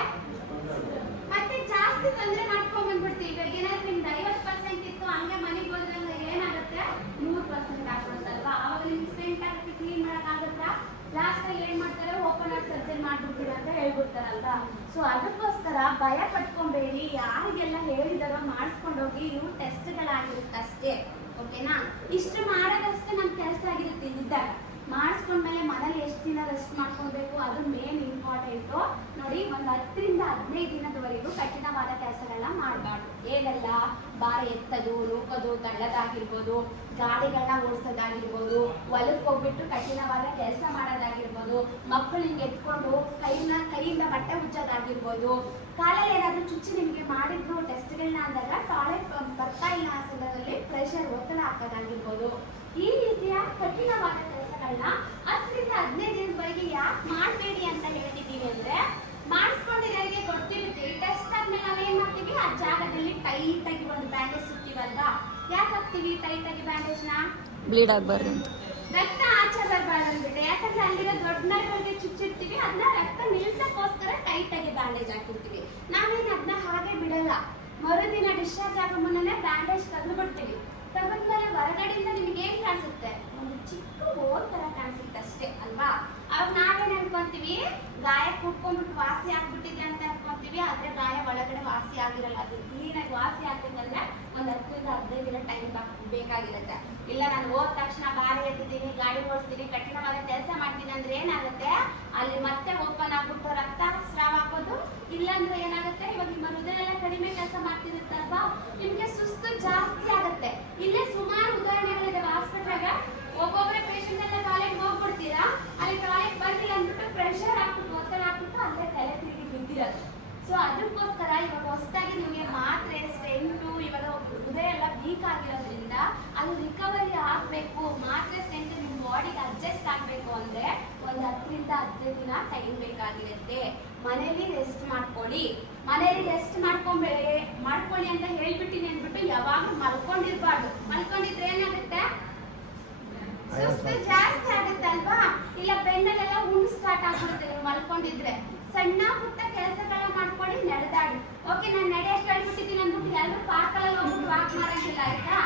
ಮತ್ತೆ ಜಾಸ್ತಿ ತೊಂದರೆ ಮಾಡ್ಕೊಂಡ್ ಬಂದ್ಬಿಡ್ತೀವಿ. ಇವಾಗ ಏನಾದ್ರು ನಿಮ್ಗೆ 50% ಇತ್ತು, ಹಂಗೆ ಮನೆಗೆ ಹೋದ್ರೆ ಏನಾಗುತ್ತೆ 100% ಆಗ್ಬಿಡುತ್ತಲ್ವಾ? ಅವಾಗ ನಿಮ್ಗೆ ಸ್ಟೆಂಟ್ ಹಾಕಿ ಕ್ಲೀನ್ ಮಾಡಕ್ಕಾಗುತ್ತಾ? ಲಾಸ್ಟ್ ಅಲ್ಲಿ ಏನ್ ಮಾಡ್ತಾರೆ, ಓಪನ್ ಆಗಿ ಸರ್ಜರಿ ಮಾಡ್ಬಿಡ್ತೀರ ಅಂತ ಹೇಳ್ಬಿಡ್ತಾರಲ್ವಾ? ಸೊ ಅದಕ್ಕೋಸ್ಕರ ಭಯ ಪಟ್ಕೊಂಬೇಡಿ. ಯಾರಿಗೆಲ್ಲ ಹೇಳಿದಾರೋ ಮಾಡಿಸ್ಕೊಂಡೋಗಿ, ಇವು ಟೆಸ್ಟ್ಗಳಾಗಿರುತ್ತೆ ಅಷ್ಟೇ. ಓಕೆನಾ? ಇಷ್ಟು ಮಾಡೋದಷ್ಟೇ ನಮ್ಮ ಕೆಲಸ ಆಗಿರುತ್ತೆ. ಇದ್ದಾಗ ಮಾಡಿಸ್ಕೊಂಡ್ಮೇಲೆ ಮನೇಲಿ ಎಷ್ಟು ದಿನ ರೆಸ್ಟ್ ಮಾಡ್ಕೊಳ್ಬೇಕು, ಅದು ಮೇನ್ ಇಂಪಾರ್ಟೆಂಟು. ನೋಡಿ, ಒಂದು 10 ರಿಂದ 15 ದಿನದವರೆಗೂ ಕಠಿಣವಾದ ಕೆಲಸಗಳನ್ನ ಮಾಡಬಾರ್ದು. ಏನೆಲ್ಲ, ಭಾರ ಎತ್ತದು, ನೂಕೋದು, ತಳ್ಳೋದಾಗಿರ್ಬೋದು, ಗಾಡಿಗಳನ್ನ ಓಡಿಸೋದಾಗಿರ್ಬೋದು, ಹೊಲಕ್ಕೆ ಹೋಗ್ಬಿಟ್ಟು ಕಠಿಣವಾದ ಕೆಲಸ ಮಾಡೋದಾಗಿರ್ಬೋದು, ಮಕ್ಕಳು ಹಿಂಗೆ ಎತ್ಕೊಂಡು ಕೈಯಿಂದ ಬಟ್ಟೆ ಉಜ್ಜೋದಾಗಿರ್ಬೋದು, ಕಾಲಲ್ಲಿ ಏನಾದರೂ ಚುಚ್ಚಿ ನಿಮಗೆ ಮಾಡಿದ್ರು ಟೆಸ್ಟ್ಗಳನ್ನ ಅಂದಾಗ ಟಾಯ್ಲೆಟ್ ಬರ್ತಾ ಇಲ್ಲ ಆ ಸಂದರ್ಭದಲ್ಲಿ ಪ್ರೆಷರ್ ಒತ್ತಡ ಹಾಕೋದಾಗಿರ್ಬೋದು. ಈ ರೀತಿಯ ಕಠಿಣವಾದ ಕೆಲಸಗಳನ್ನ 10 ರಿಂದ 15 ದಿನದವರೆಗೆ ಯಾಕೆ ಮಾಡಬೇಡಿ ಅಂತ ಹೇಳ್ತಿದ್ದೀವಿ ಅಂದ್ರೆ, ಮಾಡಿಸ್ಕೊಂಡಿರೋರಿಗೆ ಗೊತ್ತಿರುತ್ತೆ. ಈ ಟೆಸ್ಟ್ ಆದ್ಮೇಲೆ ನಾವೇನ್ ಮಾಡ್ತೀವಿ, ಆ ಜಾಗದಲ್ಲಿ ಟೈಟ್ ಆಗಿ ಒಂದು ಬ್ಯಾಂಡೇಜ್ ಸುತ್ತೀವಲ್ವಾ? ಯಾಕೆ ಹಾಕ್ತೀವಿ ಟೈಟ್ ಆಗಿ ಬ್ಯಾಂಡೇಜ್ ನ? ಬ್ಲೀಡ್ ಆಗಬಾರ್ದು ಅಂತ, ರಕ್ತ ಆಚೆ ಬರಬಾರ್ದು ಅಂದ್ಬಿಟ್ಟು. ಯಾಕಂದ್ರೆ ಅಲ್ಲಿರೋ ದೊಡ್ಡ ನರಗಳಿಗೆ ಚುಚ್ಚಿರ್ತೀವಿ, ಅದನ್ನ ರಕ್ತ ನಿಲ್ಸಕ್ಕೋಸ್ಕರ ಟೈಟ್ ಆಗಿ ಬ್ಯಾಂಡೇಜ್ ಹಾಕಿರ್ತೀವಿ. ನಾವೇನು ಅದನ್ನ ಹಾಗೆ ಬಿಡಲ್ಲ. ಮರುದಿನ ಡಿಸ್ಚಾರ್ಜ್ ಆಗೋ ಮುನ್ನನೇ ಬ್ಯಾಂಡೇಜ್ ತೆಗೆದು ಬಿಡ್ತೀವಿ. ತೆಗೆದ್ಮೇಲೆ ಹೊರಗಡೆಯಿಂದ ನಿಮ್ಗೆ ಏನ್ ಕಾಣಿಸುತ್ತೆ, ಒಂದು ಚಿಕ್ಕ ಹೋಲ್ ತರ ಕಾಣಿಸುತ್ತೆ ಅಷ್ಟೇ ಅಲ್ವಾ? ಅವಾಗ ನಾವೇನ್ ಅನ್ಕೊಂತೀವಿ ಗಾಯ ಕುಟ್ಕೊಂಡ್ಬಿಟ್ಟು ವಾಸಿ ಆಗ್ಬಿಟ್ಟಿದೆ ಅಂತ ಅನ್ಕೊಂತೀವಿ. ಆದ್ರೆ ಗಾಯ ಒಳಗಡೆ ವಾಸಿ ಆಗಿರಲ್ಲ. ಅದು ಕ್ಲೀನಾಗಿ ವಾಸಿ ಆಗ್ಬೇಕಂದ್ರೆ ಒಂದ್ 10 ರಿಂದ 15 ದಿನ ಟೈಮ್ ಬೇಕಾಗಿರುತ್ತೆ. ಇಲ್ಲ ನಾನು ಹೋದ ತಕ್ಷಣ ಗಾಡಿ ಎತ್ತಿದ್ದೀನಿ, ಗಾಡಿ ಓಡಿಸ್ತೀನಿ, ಕಠಿಣವಾದ ಕೆಲಸ ಮಾಡ್ತೀನಿ ಅಂದ್ರೆ ಏನಾಗುತ್ತೆ, ಅಲ್ಲಿ ಮತ್ತೆ ಓಪನ್ ಆಗ್ಬಿಟ್ಟು ರಕ್ತ ಸ್ರಾವ ಆಗೋದು. ಇಲ್ಲಾಂದ್ರೆ ಏನಾಗುತ್ತೆ, ಇವಾಗ ನಿಮ್ಮ ಹೃದಯ ಎಲ್ಲ ಕಡಿಮೆ ಕೆಲಸ ಮಾಡ್ತಿರುತ್ತಲ್ವಾ, ನಿಮ್ಗೆ ಸುಸ್ತು ಜಾಸ್ತಿ ಆಗುತ್ತೆ. ಇಲ್ಲೇ ಸುಮಾರು ಉದಾಹರಣೆಗಳಿದಾವೆ ಹಾಸ್ಪಿಟ್ಲಾಗ. ಒಬ್ಬೊಬ್ಬರೇ ಪೇಷಂಟ್ ಎಲ್ಲ ಟಾಯ್ಲೆಟ್ ಹೋಗ್ಬಿಡ್ತೀರಾ, ಅಲ್ಲಿ ಟಾಯ್ಲೆಟ್ ಬಂದಿಲ್ಲ ಅಂದ್ಬಿಟ್ಟು ಪ್ರೆಷರ್ ಹಾಕ್ಬಿಟ್ಟು ಒತ್ತಡ ಹಾಕ್ಬಿಟ್ಟು ಅಲ್ಲೇ ತಲೆ ತಿರುಗಿ ಬಿದ್ದಿರೋದು. ಸೊ ಅದಕ್ಕೋಸ್ಕರ ಇವಾಗ ಹೊಸದಾಗಿ ನಿಮಗೆ ಮಾತ್ರೆ ಸ್ಟೆಂಟು, ಇವಾಗ ಹೃದಯ ಎಲ್ಲ ವೀಕ್ ಆಗಿರೋದ್ರಿಂದ ಅದು ರಿಕವರಿ ಆಗಬೇಕು, ಮಾತ್ರೆ ಸ್ಟೆಂಟ್ ನಿಮ್ಮ ಬಾಡಿಗೆ ಅಡ್ಜಸ್ಟ್ ಆಗಬೇಕು ಅಂದ್ರೆ ಒಂದು 10 ರಿಂದ 15 ದಿನ ಟೈಮ್ ಬೇಕಾಗಿರುತ್ತೆ. ಮನೇಲಿ ರೆಸ್ಟ್ ಮಾಡ್ಕೊಳ್ಳಿ. ಮನೇಲಿ ರೆಸ್ಟ್ ಮಾಡ್ಕೊಳ್ಳಿ ಅಂತ ಹೇಳ್ಬಿಟ್ಟಿನಿ ಅಂದ್ಬಿಟ್ಟು ಯಾವಾಗ ಮಲ್ಕೊಂಡಿರ್ಬಾರ್ದು. ಮಲ್ಕೊಂಡಿದ್ರೆ ಏನಾಗುತ್ತೆ, ಸುಸ್ತು ಜಾಸ್ತಿ ಆಗುತ್ತೆ ಅಲ್ವಾ. ಇಲ್ಲ ಬೆನ್ನಲ್ಲೆಲ್ಲ ಹುಣ್ಣು ಸ್ಟಾರ್ಟ್ ಆಗ್ಬಿಡುತ್ತೆ ನೀವು ಮಲ್ಕೊಂಡಿದ್ರೆ. ಸಣ್ಣ ಪುಟ್ಟ ಕೆಲಸಗಳನ್ನ ಮಾಡ್ಕೊಳ್ಳಿ, ನಡೆದಾಡಿ. ಓಕೆ, ನಾನು ನಡೆಯಕ್ಕೆ ಹೇಳ್ಬಿಟ್ಟಿದ್ದೀನಿ ಅಂದ್ಬಿಟ್ಟು ಎಲ್ಲರೂ ಪಾರ್ಕಲ್ಲಿ ಹೋಗ್ಬಿಟ್ಟು ವಾಕ್ ಮಾಡಂಗಿಲ್ಲ ಆಯ್ತಾ.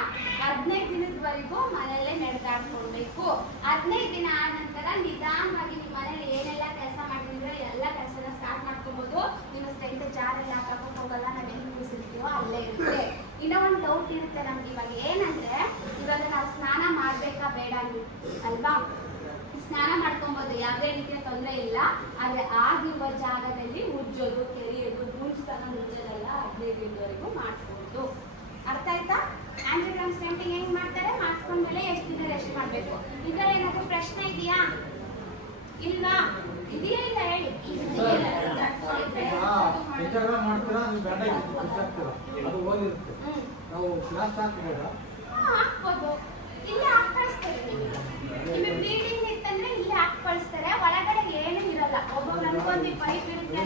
15 ದಿನದವರೆಗೂ ಮನೆಯಲ್ಲೇ ನಡೆದಾಡ್ಕೊಳ್ಬೇಕು. 15 ದಿನ ಆದ ನಂತರ ನಿಧಾನವಾಗಿ ನಿಮ್ಮ ಮನೇಲಿ ಏನೆಲ್ಲ ಕೆಲಸ ಮಾಡಿದ್ರೆ ಎಲ್ಲ ಕೆಲಸನ ಸ್ಟಾರ್ಟ್ ಮಾಡ್ಕೊಬೋದು. ನಿಮ್ಮ ಸ್ಟೆಂಟ್ ಜಾರೆಲ್ಲ ಹಾಕಕ್ಕೆ ಹೋಗಲ್ಲ, ನಾವೇನು ಕೂಸಿರ್ತೀವೋ ಅಲ್ಲೇ ಇರುತ್ತೆ. ಇನ್ನೂ ಒಂದು ಡೌಟ್ ಇರುತ್ತೆ ನಮ್ಗೆ ಇವಾಗ, ಏನಂದ್ರೆ ಇವಾಗ ನಾವು ಸ್ನಾನ ಮಾಡ್ಬೇಕಾ ಬೇಡ ಅಲ್ವಾ. ಸ್ನಾನ ಮಾಡ್ಕೊಬೋದು, ಯಾವುದೇ ರೀತಿಯ ತೊಂದರೆ ಇಲ್ಲ. ಆದ್ರೆ ಆಗಿರುವ ಜಾಗದಲ್ಲಿ ಉಜ್ಜೋದು, ಕೆರೆಯೋದು, ಬೂಜು ತಗೊಂಡು ಉಜ್ಜೋದೆಲ್ಲ 15 ದಿನದವರೆಗೂ ಮಾಡ್ಬೋದು. ಅರ್ಥ ಆಯ್ತಾ? ಆಂಜಿಯೋಗ್ರಾಮ್ ಸ್ಟೆಂಟಿಂಗ್ ಹೆಂಗ್ ಮಾಡ್ತಾರೆ, ಮಾಡಿಸ್ಕೊಂಡ್ಮೇಲೆ ಎಷ್ಟು ದಿನ ರೆಸ್ಟ್ ಮಾಡ್ಬೇಕು. ಇದರ ಏನಾದ್ರು ಪ್ರಶ್ನೆ ಇದೆಯಾ? ಇಲ್ವಾ? ಇದೆಯಾ ಇಲ್ಲ ಹೇಳಿ. ಹಾಕ್ಬೋದು, ಇಲ್ಲೇ ಹಾಕಿ ಕಳಿಸ್ತಾರೆ. ನಿಮಗೆ ಬ್ಲೀಡಿಂಗ್ ಇತ್ತಂದ್ರೆ ಇಲ್ಲೇ ಹಾಕಿ ಕಳಿಸ್ತಾರೆ. ಒಳಗಡೆ ಏನು ಇರಲ್ಲ. ಒಬ್ಬೊಬ್ರು ಅನ್ಕೊಂಡಿ ಪೈಪ್ ಇರುತ್ತೆ,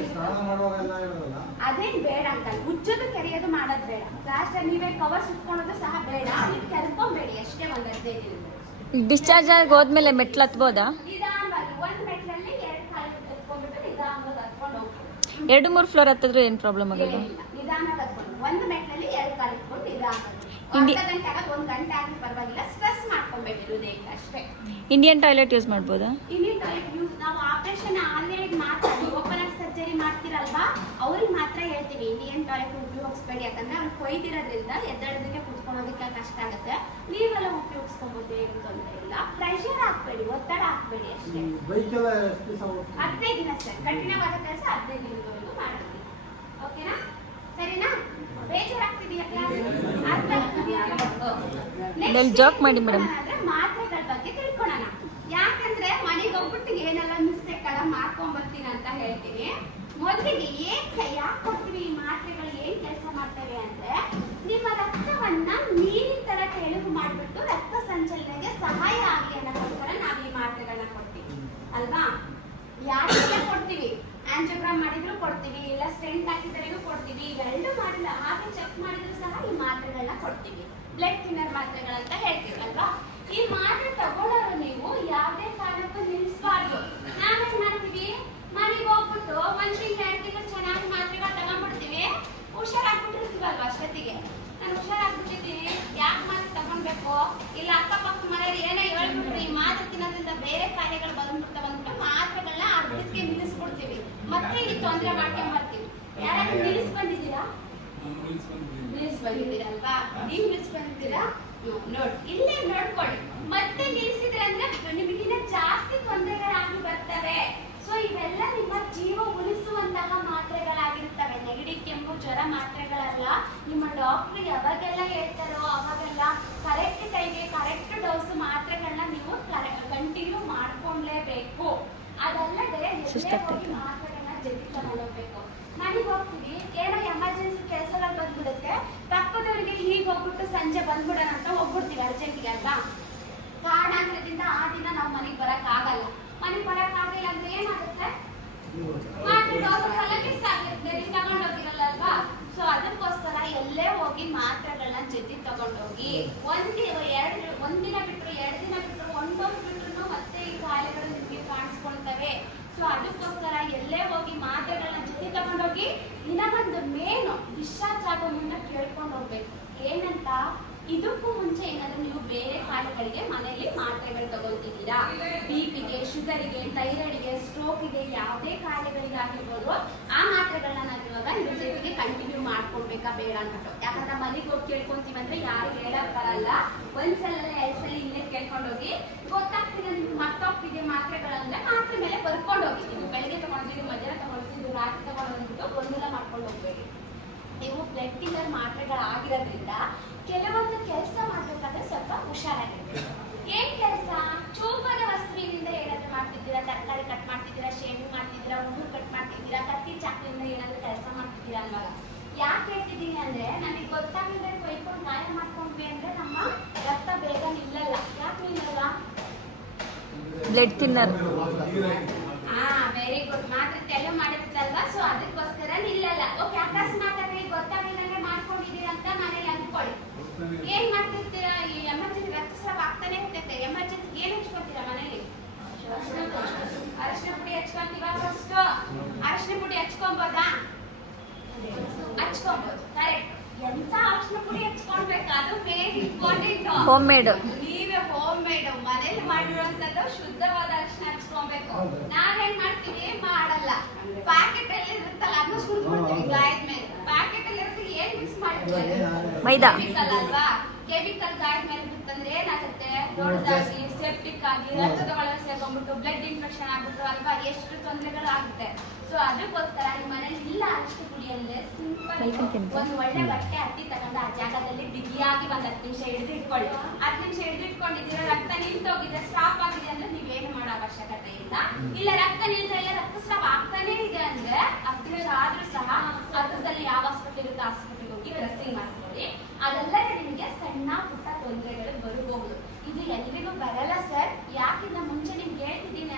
ಅದೇನ್ ಬೇಡ ಅಂತ. ಉಜ್ಜೋದು ಕೆರೆಯೋದು ಮಾಡೋದು ಬೇಡ. ಲಾಸ್ಟ್ ನೀವೇ ಕವರ್ ಸುತ್ಕೊಳ್ಳೋದು ಸಹ ಬೇಡ. ನೀವು ಕೆರ್ಕೊಂಬೇಡಿ ಅಷ್ಟೇ. ಒಂದು 15 ದಿನ ಡಿಸ್ಚಾರ್ಜ್ ಆಗಿ ಹೋದ್ಮೇಲೆ ಮೆಟ್ಲು ಹತ್ಬೋದಾ? ನಿಧಾನವಾಗಿ ಒಂದು ಮೆಟ್ಲಲ್ಲಿ 2 ಕಾಲು ಎತ್ಕೊಂಡ್ಬಿಟ್ಟು ನಿಧಾನವಾಗಿ ಹತ್ಕೊಂಡು ಹೋಗಿ. 2-3 ಫ್ಲೋರ್ ಹತ್ತಿದ್ರೆ ಏನು ಪ್ರಾಬ್ಲಮ್ ಆಗಲ್ಲ? ನಿಧಾನವಾಗಿ ಹತ್ಕೊಂಡು ಒಂದು ಮೆಟ್ಲಲ್ಲಿ 2 ಕಾಲು ಇಟ್ಕೊಂಡು ನಿಧಾನವಾಗಿ. 1 ಗಂಟೆ ಆಗ 1 ಗಂಟೆ ಆದ್ರೂ ಪರವಾಗಿಲ್ಲ. ಸ್ಟ್ರೆಸ್ ಮಾಡ್ಕೊಬೇಡಿ ಹೃದಯಕ್ಕೆ ಅಷ್ಟೇ. ಇಂಡಿಯನ್ ಟಾಯ್ಲೆಟ್ ಯೂಸ್ ಮಾಡ್ಬೋದಾ? ಇಂಡಿಯನ್ ಟಾಯ್ಲೆಟ್ ಯೂಸ್ ನಾವು ಆಪರೇಷನ್ ಆದಮೇಲೆ ಮಾತ್ರ, ಓಪನ್ ಆಗಿ ಸರ್ಜರಿ ಮಾಡ್ತಿರಲ್ವಾ ಅವ್ರಿಗೆ ಮಾತ್ರ ಹೇಳ್ತೀವಿ ಇಂಡಿಯನ್ ಟಾಯ್ಲೆಟ್ ಉಪಯೋಗಿಸ್ಬೇಡಿ. ಯಾಕಂದ್ರೆ ಅವ್ರು ಕೊಯ್ದಿರೋದ್ರಿಂದ ಎದ್ದೇಳೋದಕ್ಕೆ ಕುತ್ಕೊಳ್ಳೋದಕ್ಕೆ ಕಷ್ಟ ಆಗುತ್ತೆ. ನೀವೆಲ್ಲ ಉಪಯೋಗಿಸ್ಕೊಬೋದು, ಏನು ತೊಂದರೆ ಇಲ್ಲ. ಪ್ರೆಷರ್ ಹಾಕ್ಬೇಡಿ, ಒತ್ತಡ ಹಾಕ್ಬೇಡಿ ಅಷ್ಟೇ. 15 ದಿನ ಸರ್, ಕಠಿಣವಾದ ಕೆಲಸ 15 ದಿನದವರೆಗೂ ಮಾಡ್ತೀವಿ. ಓಕೆನಾ? ಸರಿನಾ? ಬೇಜಾರಾಗ್ತಿದೆಯಾ ಕ್ಲಾಸ್? ಅರ್ಥ ಆಗ್ತಿದೆಯಾ? ಜೋಕ್ ಮಾಡಿ ಮೇಡಮ್. ಮಾತ್ರೆಗಳ ಬಗ್ಗೆ ತಿಳ್ಕೊಳ್ಳೋಣ. ಯಾಕಂದ್ರೆ ಮನೆಗೆ ಹೋಗ್ಬಿಟ್ಟು ಏನೆಲ್ಲ ಮಿಸ್ಟೇಕ್ ಎಲ್ಲ ಮಾಡ್ಕೊಂಡ್ ಬರ್ತೀನಿ ಅಂತ ಹೇಳ್ತೀನಿ. ಮೊದಲಿಗೆ ಯಾಕೆ ಕೊಡ್ತೀವಿ ಈ ಮಾತ್ರೆಗಳು, ಏನ್ ಕೆಲಸ ಮಾಡ್ತವೆ ಅಂದ್ರೆ ನಿಮ್ಮ ರಕ್ತವನ್ನ ನೀರಿನ ತರ ತೆಳುವು ಮಾಡ್ಬಿಟ್ಟು ರಕ್ತ ಸಂಚಲನೆಗೆ ಸಹಾಯ ಆಗಲಿ ಅನ್ನೋದಕ್ಕೋಸ್ಕರ ನಾವು ಈ ಮಾತ್ರೆಗಳನ್ನ ಕೊಡ್ತೀವಿ ಅಲ್ವಾ. ಯಾಕೆ ಕೊಡ್ತೀವಿ? ಆಂಜಿಯೋಗ್ರಾಮ್ ಮಾಡಿದ್ರು ಕೊಡ್ತೀವಿ, ಇಲ್ಲ ಸ್ಟೆಂಟ್ ಹಾಕಿದ್ರಿಗೂ ಕೊಡ್ತೀವಿ. ಇವೆರಡು ಮಾಡಿಲ್ಲ ಹಾಗೆ ಚೆಕ್ ಮಾಡಿದ್ರು ಸಹ ಈ ಮಾತ್ರೆಗಳನ್ನ ಕೊಡ್ತೀವಿ. ಬ್ಲಡ್ ಥಿನ್ನರ್ ಮಾತ್ರೆಗಳಂತ ಹೇಳ್ತೀವಿ ಅಲ್ವಾ. ಈ ಮಾತ್ರೆ ತಗೊಳ್ಳೋರು ನೀವು ಯಾವುದೇ ಕಾರಣಕ್ಕೂ ನಿಲ್ಲಿಸಬಾರ್ದು. ನಾವೇನ್ ಮಾಡ್ತೀವಿ, ಮನೆಗೆ ಹೋಗ್ಬಿಟ್ಟು 1 ತಿಂಗಳು 2 ತಿಂಗಳು ಚೆನ್ನಾಗಿ ಮಾತ್ರೆಗಳು ತಗೊಂಡ್ಬಿಡ್ತೀವಿ. ಹುಷಾರಾಗ್ಬಿಟ್ಟಿರ್ತೀವಲ್ವಾ ಅಷ್ಟೊತ್ತಿಗೆ. ನಾನು ಹುಷಾರಾಗ್ಬಿಟ್ಟಿದ್ದೀನಿ, ಯಾಕೆ ಮಾತ್ರೆ ತಗೊಳ್ಬೇಕು, ಇಲ್ಲ ಅಕ್ಕಪಕ್ಕ ಮನೆಯಲ್ಲಿ ಏನೋ ಹೇಳ್ಬಿಟ್ರಿ ಈ ಮಾತ್ರೆ ತಿನ್ನೋದ್ರಿಂದ ಬೇರೆ ಕಾಯಿಲೆಗಳು ಬಂದ್ಬಿಡ್ತಾವ ಅಂದ್ಬಿಟ್ಟು ಮಾತ್ರೆಗಳನ್ನ ಅರ್ಧಕ್ಕೆ ನಿಲ್ಲಿಸ್ಬಿಡ್ತೀವಿ. ಮತ್ತೆ ಇಲ್ಲಿ ತೊಂದರೆ ಮಾಡ್ಕೊಂಡ್ ಬರ್ತೀವಿ. ಯಾರಾದ್ರೂ ನಿಲ್ಲಿಸ್ ಬಂದಿದ್ದೀರಾ? ನಿಲ್ಲಿಸ್ ಬಂದಿದ್ದೀರಲ್ವಾ? ನೀವು ನಿಲ್ಲಿಸ್ ಬಂದಿದ್ದೀರಾ? ನೋಡಿ ಇಲ್ಲೇ ನೋಡ್ಕೊಳ್ಳಿ. ಮತ್ತೆ ನಿಲ್ಲಿಸಿದ್ರೆ ಅಂದ್ರೆ ನಿಮಗಿನ್ನ ಜಾಸ್ತಿ ತೊಂದರೆಗಳಾಗಿ ಬರ್ತವೆ. ಸೊ ಇವೆಲ್ಲ ನಿಮ್ಮ ಜೀವ ಉಳಿಸುವಂತಹ ಮಾತ್ರೆಗಳಾಗಿರ್ತವೆ. ನೆಗಡಿ, ಕೆಮ್ಮು, ಜ್ವರ ಮಾತ್ರೆಗಳಲ್ಲ. ನಿಮ್ಮ ಡಾಕ್ಟರ್ ಯಾವಾಗೆಲ್ಲ ಹೇಳ್ತಾರೋ ಅವಾಗೆಲ್ಲ ಕರೆಕ್ಟ್ ಟೈಮ್ಗೆ ಕರೆಕ್ಟ್ ಡೋಸ್ ಮಾತ್ರೆಗಳನ್ನ ನೀವು ಕಂಟಿನ್ಯೂ ಮಾಡ್ಕೊಂಡ್ಲೇಬೇಕು. ಅದಲ್ಲದೆ ಮಾತ್ರೆಗಳನ್ನ ಜೊತೆ ತಗೊಂಡೋಗ್ಬೇಕು. ಮನೆಗೆ ಹೋಗ್ತೀವಿ, ಏನೋ ಎಮರ್ಜೆನ್ಸಿ ಕೆಲಸಗಳು ಬಂದ್ಬಿಡುತ್ತೆ, ಪಕ್ಕದವರಿಗೆ ಹೀಗೆ ಹೋಗ್ಬಿಟ್ಟು ಸಂಜೆ ಬಂದ್ಬಿಡೋಣ ಅಂತ ಹೋಗ್ಬಿಡ್ತೀವಿ ಅರ್ಜೆಂಟಿಗೆ ಅಲ್ವಾ. ಕಾರಣಾಂತರದಿಂದ ಆ ದಿನ ನಾವು ಮನೆಗೆ ಬರಕ್ ಆಗಲ್ಲ. ಮನೆಗೆ ಬರಕ್ ಆಗಿಲ್ಲ ಅಂದ್ರೆ ಏನಾಗುತ್ತೆ, ಮಾತ್ರೆ ಡೋಸಸ್ ಎಲ್ಲ ಮಿಸ್ ಆಗಿರುತ್ತೆ, ನೀವು ತಗೊಂಡೋಗಿರಲ್ಲ ಅಲ್ವಾ. ಸೊ ಅದಕ್ಕೋಸ್ಕರ ಎಲ್ಲೇ ಹೋಗಿ ಮಾತ್ರೆಗಳನ್ನ ಜೊತೆ ತಗೊಂಡೋಗಿ. ಒಂದಿನ ಬಿಟ್ಟರು 2 ದಿನ ಬಿಟ್ಟರು 1 ಡೋಸ್ ಬಿಟ್ಟರು ಮತ್ತೆ ಈ ಕಾಯಿಲೆಗಳು ನಿಮಗೆ ಕಾಣಿಸ್ಕೊಳ್ತವೆ. ಸೊ ಅದಕ್ಕೋಸ್ಕರ ಎಲ್ಲೇ ಹೋಗಿ ಮಾತ್ರೆಗಳನ್ನ ಜೊತೆ ತಗೊಂಡೋಗಿ. ಇನ್ನೊಂದು ಮೇನು ಡಿಸ್ಚಾರ್ಜ್ ಆಗೋ ಮುನ್ನ ಕೇಳ್ಕೊಂಡು ಹೋಗ್ಬೇಕು. ಏನಂತ, ಇದಕ್ಕೂ ಮುಂಚೆ ಏನಾದರೂ ನೀವು ಬೇರೆ ಕಾಯಿಲೆಗಳಿಗೆ ಮನೆಯಲ್ಲಿ ಮಾತ್ರೆಗಳು ತಗೊಳ್ತಿದ್ದೀರಾ, ಬಿಪಿಗೆ, ಶುಗರಿಗೆ, ಥೈರಾಯ್ಡ್ಗೆ, ಸ್ಟ್ರೋಕ್ಗೆ, ಯಾವುದೇ ಕಾಯಿಲೆಗಳಿಗೆ ಆಗಿರ್ಬೋದು, ಆ ಮಾತ್ರೆಗಳನ್ನ ನಾವು ಇವಾಗ ಇದ್ರ ಜೊತೆಗೆ ಕಂಟಿನ್ಯೂ ಮಾಡ್ಕೊಳ್ಬೇಕಾ ಬೇಡ ಅಂದ್ಬಿಟ್ಟು. ಯಾಕಂದ್ರೆ ಮನೆಗೆ ಹೋಗಿ ಕೇಳ್ಕೊಂತೀವಿ ಅಂದ್ರೆ ಯಾರು ಹೇಳಕ್ ಬರಲ್ಲ. ಒಂದ್ಸಲ ಎರಡ್ ಸಲ ಇಲ್ಲೇ ಕೇಳ್ಕೊಂಡೋಗಿ ಗೊತ್ತಾಗ್ತಿದೆ ನಿಮ್ಗೆ ಮತ್ತೊಪ್ಪಿಗೆ ಮಾತ್ರೆಗಳಂದ್ರೆ ಮಾತ್ರೆ ಮೇಲೆ ಬರ್ಕೊಂಡೋಗಿ, ಇದು ಬೆಳಿಗ್ಗೆ ತಗೊಂಡಿದ್ದು, ಮಧ್ಯಾಹ್ನ ತಗೊಂಡಿದ್ದು, ರಾತ್ರಿ ತಗೊಂಡೋಗ್ಬಿಟ್ಟು ಗೊಂದಲ ಮಾಡ್ಕೊಂಡು ಹೋಗ್ಬೇಡಿ. ನೀವು ಬ್ಲಡ್ ಕಿಲ್ಲರ್ ಮಾತ್ರೆಗಳಾಗಿರೋದ್ರಿಂದ ಕೆಲವೊಂದು ಕೆಲಸ ಮಾಡ್ಬೇಕಾದ್ರೆ ಸ್ವಲ್ಪ ಹುಷಾರಾಗಿರ್ಬೇಕು. ಏನ್ ಕೆಲಸ? ಚೂಪಾದ ವಸ್ತುವಿನಿಂದ ಏನಾದ್ರು ಮಾಡ್ತಿದ್ದೀರಾ, ತರಕಾರಿ ಕಟ್ ಮಾಡ್ತಿದ್ದೀರಾ, ಶೇವಿಂಗ್ ಮಾಡ್ತಿದ್ದೀರಾ, ಹುಡುಗರು ಕಟ್ ಮಾಡ್ತಿದ್ದೀರಾ, ಕತ್ತಿ ಚಾಕಿಯಿಂದ ಏನಾದ್ರು ಕೆಲಸ ಮಾಡ್ತಿದ್ದೀರಾ ಅಲ್ವಾಗ. ಯಾಕೆ ಹೇಳ್ತಿದ್ದೀನಿ ಅಂದ್ರೆ ನಮಗೆ ಗೊತ್ತಾಗದೆ ಕೊಯ್ಕೊಂಡು ಗಾಯ ಮಾಡ್ಕೊಂಡ್ವಿ ಅಂದ್ರೆ ನಮ್ಮ ರಕ್ತ ಬೇಗ ನಿಲ್ಲಲ್ಲ. ಯಾಕೆ ನಿಲ್ಲಲ್ಲ? Blood thinner. Very good. ಮಾತ್ರ ತೆಲು ಮಾಡಿರುತ್ತಲ್ವಾ, ಸೊ ಅದಕ್ಕೋಸ್ಕರ ನಿಲ್ಲಲ್ಲ. ಓಕೆ, ಅಕಸ್ಮಾತ್ ಗೊತ್ತಾಗಿಲ್ಲ ಮಾಡ್ಕೊಂಡಿದ್ದೀರಾ ಅಂತ ಮನೇಲಿ ಅಂದ್ಕೊಳ್ಳಿ. ಏನ್ ಮಾಡ್ತಿರ್ತೀರಾ? ಈ ಎಮರ್ಜೆನ್ಸಿ ರಕ್ತಸ್ರಾವ ಆಗ್ತಾನೆ ಇರ್ತೈತೆ. ಎಮರ್ಜೆನ್ಸಿ ಏನ್ ಹಚ್ಕೊತೀರಾ ಮನೇಲಿ? ಅರಿಶಿನ ಪುಡಿ ಹಚ್ಕೊಂತೀವ. ಫಸ್ಟ್ ಅರಿಶಿನ ಪುಡಿ ಹಚ್ಕೊಬೋದಾ? ಹಚ್ಕೊಬೋದು, ಕರೆಕ್ಟ್. ಎಂತ ಅರಿಶಿನ ಪುಡಿ ಹಚ್ಕೊಳ್ಬೇಕು? ಅದು ಮೇನ್ ಇಂಪಾರ್ಟೆಂಟ್. Home made. ನೀವೇ ಹೋಮ್ ಮೇಡ್ ಮನೇಲಿ ಮಾಡಿರುವಂತದ್ದು ಶುದ್ಧವಾದ ಅರಿಶಿನ ಹಚ್ಕೊಬೇಕು. ನಾವೇನ್ ಮಾಡ್ತೀವಿ? ಮಾಡಲ್ಲ. ಪ್ಯಾಕೆಟ್ ಅಲ್ಲಿ ಇರುತ್ತಲ್ಲ ಅದನ್ನ ಸುಡ್ಕೊಡ್ತೀವಿ ಗಾಯದ ಮೇಲೆ. ಪ್ಯಾಕೆಟ್ ಅಲ್ಲಿ ಇರುತ್ತೆ ಏನ್ ಮಿಕ್ಸ್ ಮಾಡಿರ್ತೀವಿ? ಮೈದಾ. ಕೆಮಿಕಲ್ ಅಲ್ವಾ? ಕೆಮಿಕಲ್ ಗಾಯದ ಮೇಲೆ ಇರುತ್ತಂದ್ರೆ ಏನಾಗುತ್ತೆ? ದೊಡ್ಡದಾಗಿ ಸೆಪ್ಟಿಕ್ ಆಗಿ ರಕ್ತದ ಒಳಗೆ ಸೇರ್ಕೊಂಡ್ಬಿಟ್ಟು ಬ್ಲಡ್ ಇನ್ಫೆಕ್ಷನ್ ಆಗ್ಬಿಟ್ಟು ಅಲ್ವಾ ಎಷ್ಟು ತೊಂದರೆಗಳು ಆಗುತ್ತೆ. ಸೊ ಅದಕ್ಕೋಸ್ಕರ ನಿಮ್ಮ ಮನೇಲಿ ಇಲ್ಲ ಅರಿಶಿನ ಪುಡಿ ಅಂದ್ರೆ ಸಿಂಪಲ್ ಒಂದು ಒಳ್ಳೆ ಬಟ್ಟೆ ಹತ್ತಿ ತಗೊಂಡು ಆ ಜಾಗದಲ್ಲಿ ಬಿಗಿಯಾಗಿ ಒಂದ್ 10 ನಿಮಿಷ ಹಿಡಿದು ಇಟ್ಕೊಳ್ಳಿ. 10 ನಿಮಿಷ ಹಿಡಿದು ಇಟ್ಕೊಂಡಿದ್ದೀರಾ, ರಕ್ತ ನಿಂತೋಗಿದೆ, ಸ್ಟಾಪ್ ಆಗಿದೆ ಅಂದ್ರೆ ನೀವೇನು ಮಾಡೋ ಅವಶ್ಯಕತೆ ಇಲ್ಲ. ಇಲ್ಲ ರಕ್ತ ನಿಲ್ತಾ ಇಲ್ಲ, ರಕ್ತಸ್ರಾವ ಆಗ್ತಾನೆ ಇದೆ ಅಂದ್ರೆ 10 ನಿಮಿಷ ಆದ್ರೂ ಸಹ ಹತ್ರದಲ್ಲಿ ಯಾವ ಹಾಸ್ಪಿಟಲ್ ಇರುತ್ತೆ ಹಾಸ್ಪಿಟಲ್ಗೆ ಹೋಗಿ ಡ್ರೆಸ್ಸಿಂಗ್ ಮಾಡಿಸ್ಕೊಳ್ಳಿ. ಅದೆಲ್ಲದೆ ನಿಮಗೆ ಸಣ್ಣ ಪುಟ್ಟ ತೊಂದರೆಗಳು ಬರಬಹುದು. ಇದು ಎಲ್ರಿಗೂ ಬರಲ್ಲ ಸರ್. ಯಾಕಿಂತ ಮುಂಚೆ ನಿಮ್ಗೆ ಹೇಳ್ತಿದ್ದೀನಿ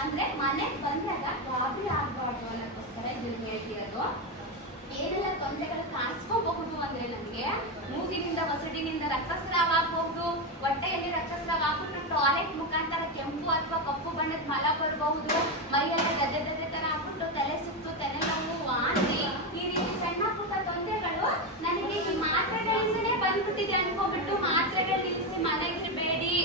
ಅಂದ್ರೆ ಮನೆಗೆ ಬಂದಾಗ ಗಾಬರಿ ಆಗಬಾರ್ದು ಅನ್ನೋಕ್ಕೋಸ್ಕರ ಇದನ್ನ ಹೇಳ್ತಿರೋದು. ಏನೆಲ್ಲ ತೊಂದರೆಗಳು ಕಾಣಿಸ್ಕೋಬಹುದು ಅಂದ್ರೆ ನನಗೆ ಮೂಗಿನಿಂದ ಹೊಸಡಿನಿಂದ ರಕ್ತಸ್ರಾವ ಆಗಬಹುದು, ಹೊಟ್ಟೆಯಲ್ಲಿ ರಕ್ತಸ್ರಾವ ಆಗ್ಬಿಟ್ಟು ಟಾಯ್ಲೆಟ್ ಮುಖಾಂತರ ಕೆಂಪು ಅಥವಾ ಕಪ್ಪು ಬಣ್ಣದ ಮಲ ಬರಬಹುದು, ಮೈಯೆಲ್ಲ ಗದೆ ಗದೆ ತರ ಆಗ್ಬಿಟ್ಟು ತಲೆ ಸುತ್ತು, ತಲೆನೋವು, ವಾಂತಿ, ಈ ರೀತಿ ಸಣ್ಣ ಪುಟ್ಟ ತೊಂದರೆಗಳು ನನಗೆ ಈ ಮಾತ್ರೆಗಳಿಂದನೇ ಬಂದ್ಬಿಟ್ಟಿದೆ ಅನ್ಕೋಬಿಟ್ಟು ಮಾತ್ರೆಗಳು ನಿಲ್ಲಿಸಿ ಮನೆಗಿರಬೇಡಿ.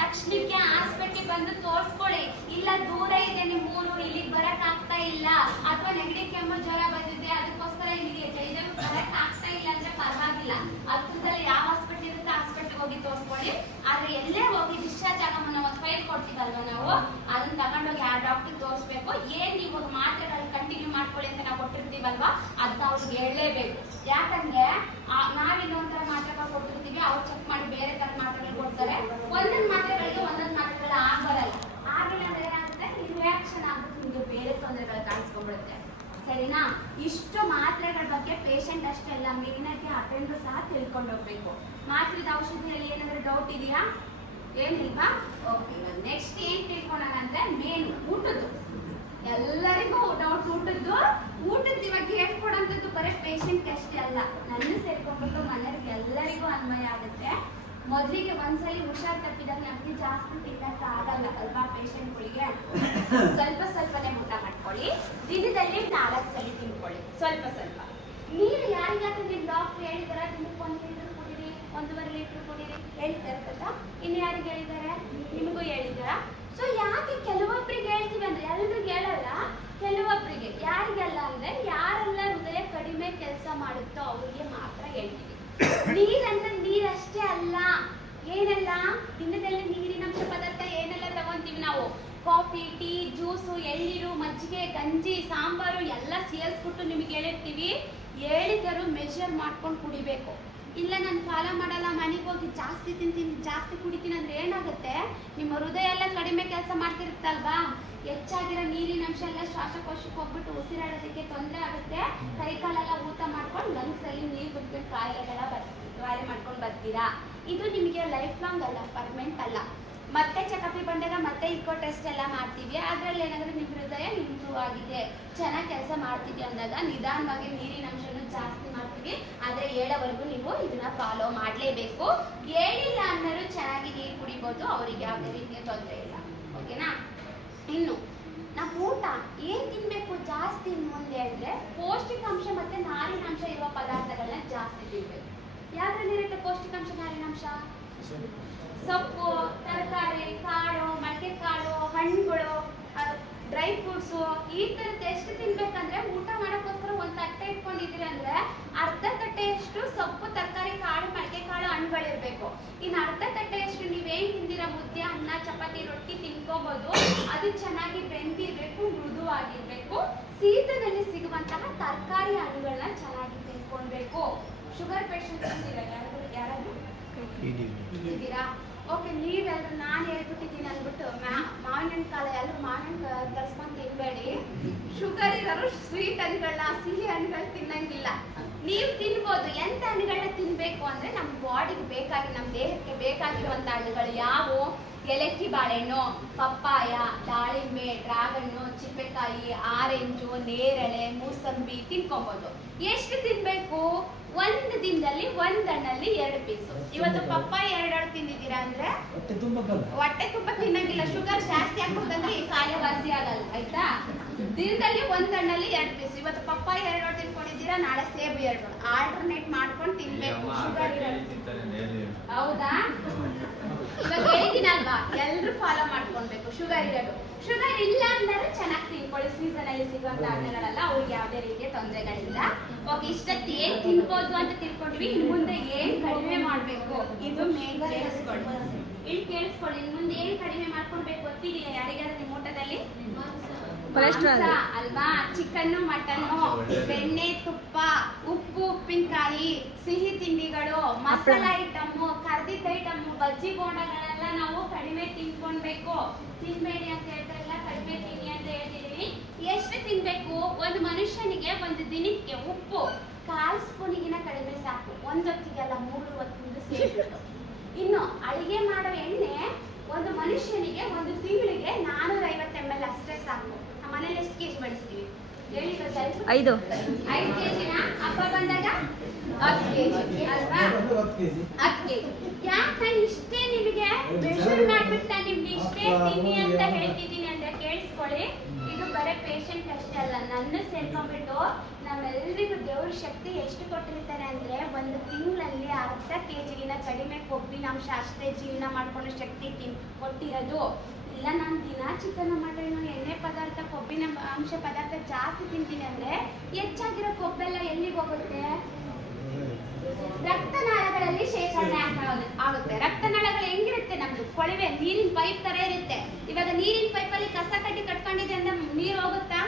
ತಕ್ಷಣಕ್ಕೆ ಹಾಸ್ಪಿಟಲ್ ಬಂದು ತೋರಿಸ್ಕೊಳ್ಳಿ. ಇಲ್ಲ ದೂರ ಇದೆ ನಿಮ್ಮೂರು, ಇಲ್ಲಿಗೆ ಬರಕ್ ಆಗ್ತಾ ಇಲ್ಲ, ಅಥವಾ ನೆಗಡಿ ಕೆಮ್ಮು ಜ್ವರ ಬಂದಿದೆ ಅದಕ್ಕೋಸ್ಕರ ಇಲ್ಲಿಗೆ ಜೈದಕ್ಕೆ ಬರಕ್ ಆಗ್ತಾ ಇಲ್ಲ ಅಂದ್ರೆ ಪರವಾಗಿಲ್ಲ. ಹತ್ರದಲ್ಲಿ ಯಾವ ಹಾಸ್ಪಿಟಲ್ ಇರುತ್ತೆ ಹಾಸ್ಪಿಟಲ್ ಹೋಗಿ ತೋರಿಸ್ಕೊಳ್ಳಿ. ಆದ್ರೆ ಎಲ್ಲೇ ಹೋಗಿ ಡಿಸ್ಚಾರ್ಜ್ ಆಗೋ ಮುನ್ನ ಒಂದು ಫೈಲ್ ಕೊಡ್ತೀವಲ್ವಾ ನಾವು, ಅದನ್ನ ತಗೊಂಡೋಗಿ ಆ ಡಾಕ್ಟರ್ ತೋರಿಸ್ಬೇಕು. ಏನ್ ನೀವು ಮಾತ್ರೆಗಳು ಕಂಟಿನ್ಯೂ ಮಾಡ್ಕೊಳ್ಳಿ ಅಂತ ನಾವು ಕೊಟ್ಟಿರ್ತೀವಲ್ವಾ ಅದನ್ನ ಅವ್ರಿಗೆ ಹೇಳಲೇಬೇಕು. ಯಾಕಂದ್ರೆ ನಾವಿನ್ನೊಂಥರ ಮಾತ್ರೆಗಳು ಕೊಟ್ಟಿರ್ತೀವಿ, ಅವ್ರು ಚೆಕ್ ಮಾಡಿ ಬೇರೆ ತರ ಮಾತ್ರೆಗಳು ಕೊಡ್ತಾರೆ. ಒಂದೊಂದು ಮಾತ್ರೆಗಳಿಗೆ ಒಂದೊಂದು ಮಾತ್ರೆಗಳು ಆಗಲ್ಲ. ಆಗಿಲ್ಲ ಅಂದ್ರೆ ಏನಾಗುತ್ತೆ? ರಿಯಾಕ್ಷನ್ ಆಗ್ಬಿಟ್ಟು ನಿಮಗೆ ಬೇರೆ ತೊಂದರೆಗಳು ಕಾಣಿಸ್ಕೊಂಡ್ಬಿಡುತ್ತೆ. ಸರಿನಾ? ಇಷ್ಟು ಮಾತ್ರೆಗಳ ಬಗ್ಗೆ ಪೇಷಂಟ್ ಅಷ್ಟೇ ಅಲ್ಲ, ಮೇನಾಗಿ ಅಟೆಂಡರ್ ಸಹ ತಿಳ್ಕೊಂಡು ಹೋಗ್ಬೇಕು. ಮಾತ್ರೆದ ಔಷಧಿಯಲ್ಲಿ ಏನಾದ್ರು ಡೌಟ್ ಇದೆಯಾ? ಏನಿಲ್ವಾ? ಓಕೆ, ನೆಕ್ಸ್ಟ್ ಏನ್ ತಿಳ್ಕೊಳ್ಳೋಣ ಅಂದ್ರೆ ಮೇನ್ ಊಟದ್ದು. ಎಲ್ಲರಿಗೂ ಡೌಟ್ ಊಟದ್ದು ಇವಾಗ ಹೇಳ್ಕೊಡೋಂಥದ್ದು ಬರೀ ಪೇಷಂಟ್ ಅಷ್ಟೇ ಅಲ್ಲ, ನನ್ನ ಸೇರ್ಕೊಂಡ್ಬಿಟ್ಟು ಮನೆಯವ್ರಿಗೆ ಎಲ್ಲರಿಗೂ ಅನ್ವಯ ಆಗುತ್ತೆ. ಮೊದಲಿಗೆ ಒಂದ್ಸಲಿ ಹುಷಾರ್ ತಪ್ಪಿದಾಗ ನಮ್ಗೆ ಜಾಸ್ತಿ ತಿನ್ನಕ್ಕೆ ಆಗಲ್ಲ ಅಲ್ವಾ ಪೇಷಂಟ್ಗಳಿಗೆ. ಸ್ವಲ್ಪ ಸ್ವಲ್ಪನೇ ಊಟ ಮಾಡ್ಕೊಳ್ಳಿ. ದಿನದಲ್ಲಿ 4 ಸಲ ತಿನ್ಕೊಳ್ಳಿ, ಸ್ವಲ್ಪ ಸ್ವಲ್ಪ. ನೀರು ಯಾರಿಗಾದ್ರೂ ನಿಮ್ ಡಾಕ್ಟರ್ ಹೇಳಿದಾರ ದಿನಕ್ಕೆ 1 ಲೀಟರ್ ಕುಡೀರಿ, 1.5 ಲೀಟರ್ ಕುಡೀರಿ ಹೇಳಿದ್ದಾರೆ ಗೊತ್ತಾ? ಇನ್ನು ಯಾರಿಗೆ ಹೇಳಿದ್ದಾರೆ? ನಿಮಗೂ ಹೇಳಿದಾರ. ಸೊ ಯಾಕೆ ಕೆಲವೊಬ್ರಿಗೆ ಹೇಳ್ತೀವಿ ಅಂದ್ರೆ ಎಲ್ರಿಗೂ ಹೇಳಲ್ಲ, ಕೆಲವೊಬ್ರಿಗೆ. ಯಾರಿಗೆಲ್ಲ ಅಂದ್ರೆ ಯಾರೆಲ್ಲ ಹೃದಯ ಕಡಿಮೆ ಕೆಲಸ ಮಾಡುತ್ತೋ ಅವ್ರಿಗೆ ಮಾತ್ರ ಹೇಳ್ತೀವಿ. ನೀರಂದ್ರೆ ನೀರಷ್ಟೇ ಅಲ್ಲ, ಏನೆಲ್ಲ ದಿನದಲ್ಲಿ ನೀರಿನಂಶ ಪದಾರ್ಥ ಏನೆಲ್ಲ ತಗೊಂತೀವಿ ನಾವು? ಕಾಫಿ, ಟೀ, ಜ್ಯೂಸು, ಎಳ್ನೀರು, ಮಜ್ಜಿಗೆ, ಗಂಜಿ, ಸಾಂಬಾರು ಎಲ್ಲ ಸೇರಿಸ್ಬಿಟ್ಟು ನಿಮಗೆ ಹೇಳಿರ್ತೀವಿ. ಹೇಳಿದರು ಮೆಷರ್ ಮಾಡ್ಕೊಂಡು ಕುಡಿಬೇಕು. ಇಲ್ಲ ನಾನು ಫಾಲೋ ಮಾಡಲ್ಲ, ಮನೆಗೆ ಹೋಗಿ ಜಾಸ್ತಿ ತಿಂತೀನಿ, ಜಾಸ್ತಿ ಕುಡಿತೀನಿ ಅಂದ್ರೆ ಏನಾಗುತ್ತೆ? ನಿಮ್ಮ ಹೃದಯ ಎಲ್ಲ ಕಡಿಮೆ ಕೆಲಸ ಮಾಡ್ತಿರುತ್ತಲ್ವಾ, ಹೆಚ್ಚಾಗಿರೋ ನೀರಿನ ಅಂಶ ಎಲ್ಲ ಶ್ವಾಸಕೋಶಕ್ಕೆ ಹೋಗ್ಬಿಟ್ಟು ಉಸಿರಾಡೋದಕ್ಕೆ ತೊಂದರೆ ಆಗುತ್ತೆ. ಕೈ ಕಾಲೆಲ್ಲ ಊತ ಮಾಡ್ಕೊಂಡು ಲಂಗ್ಸಲ್ಲಿ ನೀರು ಬಿಟ್ಬಿಟ್ಟು ಕಾಯಿಲೆ ಮಾಡ್ಕೊಂಡು ಬರ್ತೀರಾ. ಇದು ನಿಮಗೆ ಲೈಫ್ ಲಾಂಗ್ ಅಲ್ಲ, ಪರ್ಮನೆಂಟ್ ಅಲ್ಲ. ಮತ್ತೆ ಚೆಕಪ್ಗೆ ಬಂದಾಗ ಮತ್ತೆ ಇಕೋ ಟೆಸ್ಟ್ ಎಲ್ಲ ಮಾಡ್ತೀವಿ. ಅದ್ರಲ್ಲಿ ಏನಾದರೂ ನಿಮ್ಮ ಹೃದಯ ಇಂಪ್ರೂವ್ ಆಗಿದೆ, ಚೆನ್ನಾಗಿ ಕೆಲಸ ಮಾಡ್ತಿದ್ವಿ ಅಂದಾಗ ನಿಧಾನವಾಗಿ ನೀರಿನ ಅಂಶನೂ ಜಾಸ್ತಿ ಮಾಡ್ತೀವಿ. ಆದರೆ ಹೇಳೋವರೆಗೂ ನೀವು ಇದನ್ನ ಫಾಲೋ ಮಾಡಲೇಬೇಕು. ಹೇಳಿಲ್ಲ ಅನ್ನೋರು ಚೆನ್ನಾಗಿ ನೀರು ಕುಡಿಬೋದು, ಅವರಿಗೆ ಯಾವುದೇ ರೀತಿಯ ತೊಂದರೆ ಇಲ್ಲ. ಓಕೆನಾ? ಇನ್ನು ನಾವು ಊಟ ಏನ್ ತಿನ್ಬೇಕು ಜಾಸ್ತಿ ಮುಂದೆ ಅಂದ್ರೆ ಪೌಷ್ಟಿಕಾಂಶ ಮತ್ತೆ ನಾರಿನಾಂಶ ಇರುವ ಪದಾರ್ಥಗಳನ್ನ ಜಾಸ್ತಿ ತಿನ್ಬೇಕು. ಯಾವ್ದ್ರಲ್ಲಿರುತ್ತೆ ಪೌಷ್ಟಿಕಾಂಶ ನಾರಿನಾಂಶ? ಸೊಪ್ಪು, ತರಕಾರಿ, ಕಾಳು, ಮೊಳಕೆ ಕಾಳು, ಹಣ್ಣುಗಳು, ಡ್ರೈ ಫ್ರೂಟ್ಸು, ಈ ಥರದ್ದು ಎಷ್ಟು ತಿನ್ಬೇಕಂದ್ರೆ ಊಟ ಮಾಡೋಕ್ಕೋಸ್ಕರ ಒಂದು ತಟ್ಟೆ ಇಟ್ಕೊಂಡಿದ್ದೀರಿ ಅಂದ್ರೆ ಅರ್ಧ ತಟ್ಟೆಯಷ್ಟು ಸೊಪ್ಪು, ತರಕಾರಿ, ಕಾಳು, ಮೊಳಕೆ ಕಾಳು, ಹಣ್ಣುಗಳಿರ್ಬೇಕು. ಇನ್ನು ಅರ್ಧ ತಟ್ಟೆಯಷ್ಟು ನೀವೇನ್ ತಿಂದಿರ ಮುದ್ದೆ, ಅನ್ನ, ಚಪಾತಿ, ರೊಟ್ಟಿ ತಿನ್ಕೋಬಹುದು. ಅದು ಚೆನ್ನಾಗಿ ಬೆಂದಿರ್ಬೇಕು, ಮೃದುವಾಗಿರ್ಬೇಕು. ಸೀಸನ್ ಅಲ್ಲಿ ಸಿಗುವಂತಹ ತರಕಾರಿ, ಹಣ್ಣುಗಳನ್ನ ಚೆನ್ನಾಗಿ ತಿನ್ಕೊಳ್ಬೇಕು. ಶುಗರ್ ಪೇಷಂಟ್ಸ್ ಯಾರಾದ್ರೂ ಇದ್ದೀರಾ? ಓಕೆ, ನೀವೆಲ್ಲರೂ ನಾನು ಹೇಳ್ಬಿಟ್ಟಿದ್ದೀನಿ ಅಂದ್ಬಿಟ್ಟು ಮಾವಿನ ಕಾಲ ಎಲ್ಲರೂ ಮಾವಿನ ತರ್ಸ್ಕೊಂಡು ತಿನ್ಬೇಡಿ. ಶುಗರ್ ಇರೋರು ಸ್ವೀಟ್ ಹಣ್ಣುಗಳನ್ನ, ಸಿಹಿ ಹಣ್ಣುಗಳು ತಿನ್ನಂಗಿಲ್ಲ. ನೀವು ತಿನ್ಬೋದು. ಎಂತ ಹಣ್ಣುಗಳನ್ನ ತಿನ್ಬೇಕು ಅಂದ್ರೆ ನಮ್ಮ ಬಾಡಿಗೆ ಬೇಕಾಗಿ, ನಮ್ಮ ದೇಹಕ್ಕೆ ಬೇಕಾಗಿರುವಂತ ಹಣ್ಣುಗಳು ಯಾವುವು? ಏಲಕ್ಕಿ ಬಾಳೆಹಣ್ಣು, ಪಪ್ಪಾಯ, ದಾಳಿಂಬೆ, ಡ್ರಾಗನ್ನು, ಚಿಪ್ಪೆಕಾಯಿ, ಆರೆಂಜು, ನೇರಳೆ, ಮೂಸಂಬಿ ತಿನ್ಕೊಬೋದು. ಎಷ್ಟು ತಿನ್ಬೇಕು? ಒಂದು ದಿನದಲ್ಲಿ ಒಂದ್ ಹಣ್ಣಲ್ಲಿ 2 ಪೀಸು. ಇವತ್ತು ಪಪ್ಪಾಯ 2 ಹಣ್ಣು ತಿಂದಿದ್ದೀರಾ ಅಂದ್ರೆ ಹೊಟ್ಟೆ ತುಂಬ ತಿನ್ನಂಗಿಲ್ಲ. ಶುಗರ್ ಜಾಸ್ತಿ ಆಗ್ಬಿಡ್ತಂದ್ರೆ ಈ ಕಾಯಿಲೆ ವಾಸಿ ಆಗಲ್ಲ, ಆಯ್ತಾ? ದಿನದಲ್ಲಿ ಒಂದ್ ಹಣ್ಣಲ್ಲಿ 2 ಪೀಸ್. ಇವತ್ತು ಪಪ್ಪಾಯ 2 ಹಣ್ಣು ತಿನ್ಕೊಂಡಿದ್ದೀರಾ, ನಾಳೆ ಸೇಬು 2 ಹಣ್ಣು. ಆಲ್ಟರ್ನೇಟ್ ಮಾಡ್ಕೊಂಡು ತಿನ್ಬೇಕು. ಶುಗರ್ ಹೌದಾ? ಇವಾಗ ಹೇಳಿದ್ದೀನಲ್ವಾ, ಎಲ್ರು ಫಾಲೋ ಮಾಡ್ಕೊಳ್ಬೇಕು. ಶುಗರ್ ಇರೋದು, ಶುಗರ್ ಇಲ್ಲ ಅಂದ್ರೆ ಚೆನ್ನಾಗಿ ತಿನ್ಕೊಳ್ಳಿ. ಸೀಸನ್ ಅಲ್ಲಿ ಸಿಗುವಂತ ಹಣ್ಣುಗಳೆಲ್ಲ ಅವ್ರಿಗೆ ಯಾವುದೇ ರೀತಿಯ ತೊಂದರೆಗಳಿಲ್ಲ. ಓಕೆ, ಇಷ್ಟಕ್ಕೆ ಏನ್ ತಿನ್ಬೋದು ಅಂತ ತಿಳ್ಕೊಂಡ್ವಿ. ಇನ್ ಮುಂದೆ ಏನ್ ಕಡಿಮೆ ಮಾಡ್ಬೇಕು ಇದು ಮೇನ್ ಕೇಳಿಸ್ಕೊಳ್ಳಿ. ಇಲ್ಲಿ ಕೇಳಿಸ್ಕೊಳ್ಳಿ. ಇನ್ ಮುಂದೆ ಏನ್ ಕಡಿಮೆ ಮಾಡ್ಕೊಳ್ಬೇಕು ಗೊತ್ತಿದೆಯಾ ಯಾರಿಗಾದ್ರೂ ನಿಮ್ಮ ಊಟದಲ್ಲಿ? ಕೊಲೆಸ್ಟ್ರಾಲ್ ಅಲ್ವಾ? ಚಿಕನ್ನು, ಮಟನ್ನು, ಬೆಣ್ಣೆ, ತುಪ್ಪ, ಉಪ್ಪು, ಉಪ್ಪಿನಕಾಯಿ, ಸಿಹಿ ತಿಂಡಿಗಳು, ಮಸಾಲ ಐಟಮ್ಮು, ಕರ್ದಿದ್ದ ಐಟಮ್ಮು, ಬಜ್ಜಿ ಬೋಂಡಗಳೆಲ್ಲ ನಾವು ಕಡಿಮೆ ತಿನ್ಕೊಳ್ಬೇಕು. ತಿನ್ಬೇಡಿ ಅಂತ ಹೇಳ್ತಾರಲ್ಲ, ಕಡಿಮೆ ತಿನ್ನಿ ಅಂತ ಹೇಳ್ತಿದೀವಿ. ಎಷ್ಟು ತಿನ್ಬೇಕು? ಒಂದು ಮನುಷ್ಯನಿಗೆ ಒಂದು ದಿನಕ್ಕೆ ಉಪ್ಪು 1/4 ಸ್ಪೂನಿಗಿನ ಕಡಿಮೆ ಸಾಕು. ಒಂದೊತ್ತಿಗೆಲ್ಲ 3 ಹೊತ್ತಿಂದು ಸೇರಿಬಿಟ್ಟು. ಇನ್ನು ಅಡಿಗೆ ಮಾಡೋ ಎಣ್ಣೆ ಒಂದು ಮನುಷ್ಯನಿಗೆ ಒಂದು ತಿಂಗಳಿಗೆ 450 ml ಅಷ್ಟೇ ಸಾಕು. ನಮ್ಮ ಮನೇಲಿ ಎಷ್ಟು ಕೆಜಿ ಬಳಸ್ತೀವಿ ಹೇಳಿ? 5 ಕೆಜಿನ ಹಬ್ಬ ಬಂದಾಗ 10 ಕೆಜಿ ಅಲ್ವಾ? 10 ಕೆಜಿ. ಯಾಕೆ ನಾನು ಇಷ್ಟೇ ನಿಮಗೆ ಮೆಷರ್ ಮಾಡ್ಬಿಟ್ಟು ನಿಮ್ಗೆ ಇಷ್ಟೇ ತಿನ್ನಿ ಅಂತ ಹೇಳ್ತಿದ್ದೀನಿ ಅಂದ್ರೆ ಕೇಳಿಸ್ಕೊಳ್ಳಿ. ಇದು ಬರೀ ಪೇಷಂಟ್ ಅಷ್ಟೇ ಅಲ್ಲ, ನನ್ನ ಸೇರ್ಕೊಂಡ್ಬಿಟ್ಟು ನಮ್ಮೆಲ್ಲರಿಗೂ ದೇವ್ರ ಶಕ್ತಿ ಎಷ್ಟು ಕೊಟ್ಟಿರ್ತಾರೆ ಅಂದ್ರೆ ಒಂದು ತಿಂಗಳಲ್ಲಿ ಅರ್ಧ ಕೆಜಿಗಿನ ಕಡಿಮೆ ಕೊಬ್ಬಿನಾಂಶ ಅಷ್ಟೇ ಜೀರ್ಣ ಮಾಡ್ಕೊಳ್ಳೋ ಶಕ್ತಿ ಕೊಟ್ಟಿರೋದು. ಇಲ್ಲ ನಾನು ದಿನ ಚಿಕನ್, ಮಟನ್, ಎಣ್ಣೆ ಪದಾರ್ಥ, ಕೊಬ್ಬಿನ ಅಂಶ ಪದಾರ್ಥ ಜಾಸ್ತಿ ತಿಂತೀನಿ ಅಂದ್ರೆ ಹೆಚ್ಚಾಗಿರೋ ಕೊಬ್ಬೆಲ್ಲ ಎಲ್ಲಿಗೆ ಹೋಗುತ್ತೆ? ರಕ್ತನಾಳಗಳಲ್ಲಿ ಶೇಖರಣೆ ಆಗುತ್ತೆ. ರಕ್ತನಾಳಗಳು ಹೆಂಗಿರುತ್ತೆ? ನಮ್ದು ಕೊಳವೆ ನೀರಿನ ಪೈಪ್ ತರ ಇರುತ್ತೆ. ಇವಾಗ ನೀರಿನ ಪೈಪಲ್ಲಿ ಕಸ ಕಡ್ಡಿ ಕಟ್ಕೊಂಡಿದೆ ಅಂದ್ರೆ ನೀರು ಹೋಗುತ್ತಾ?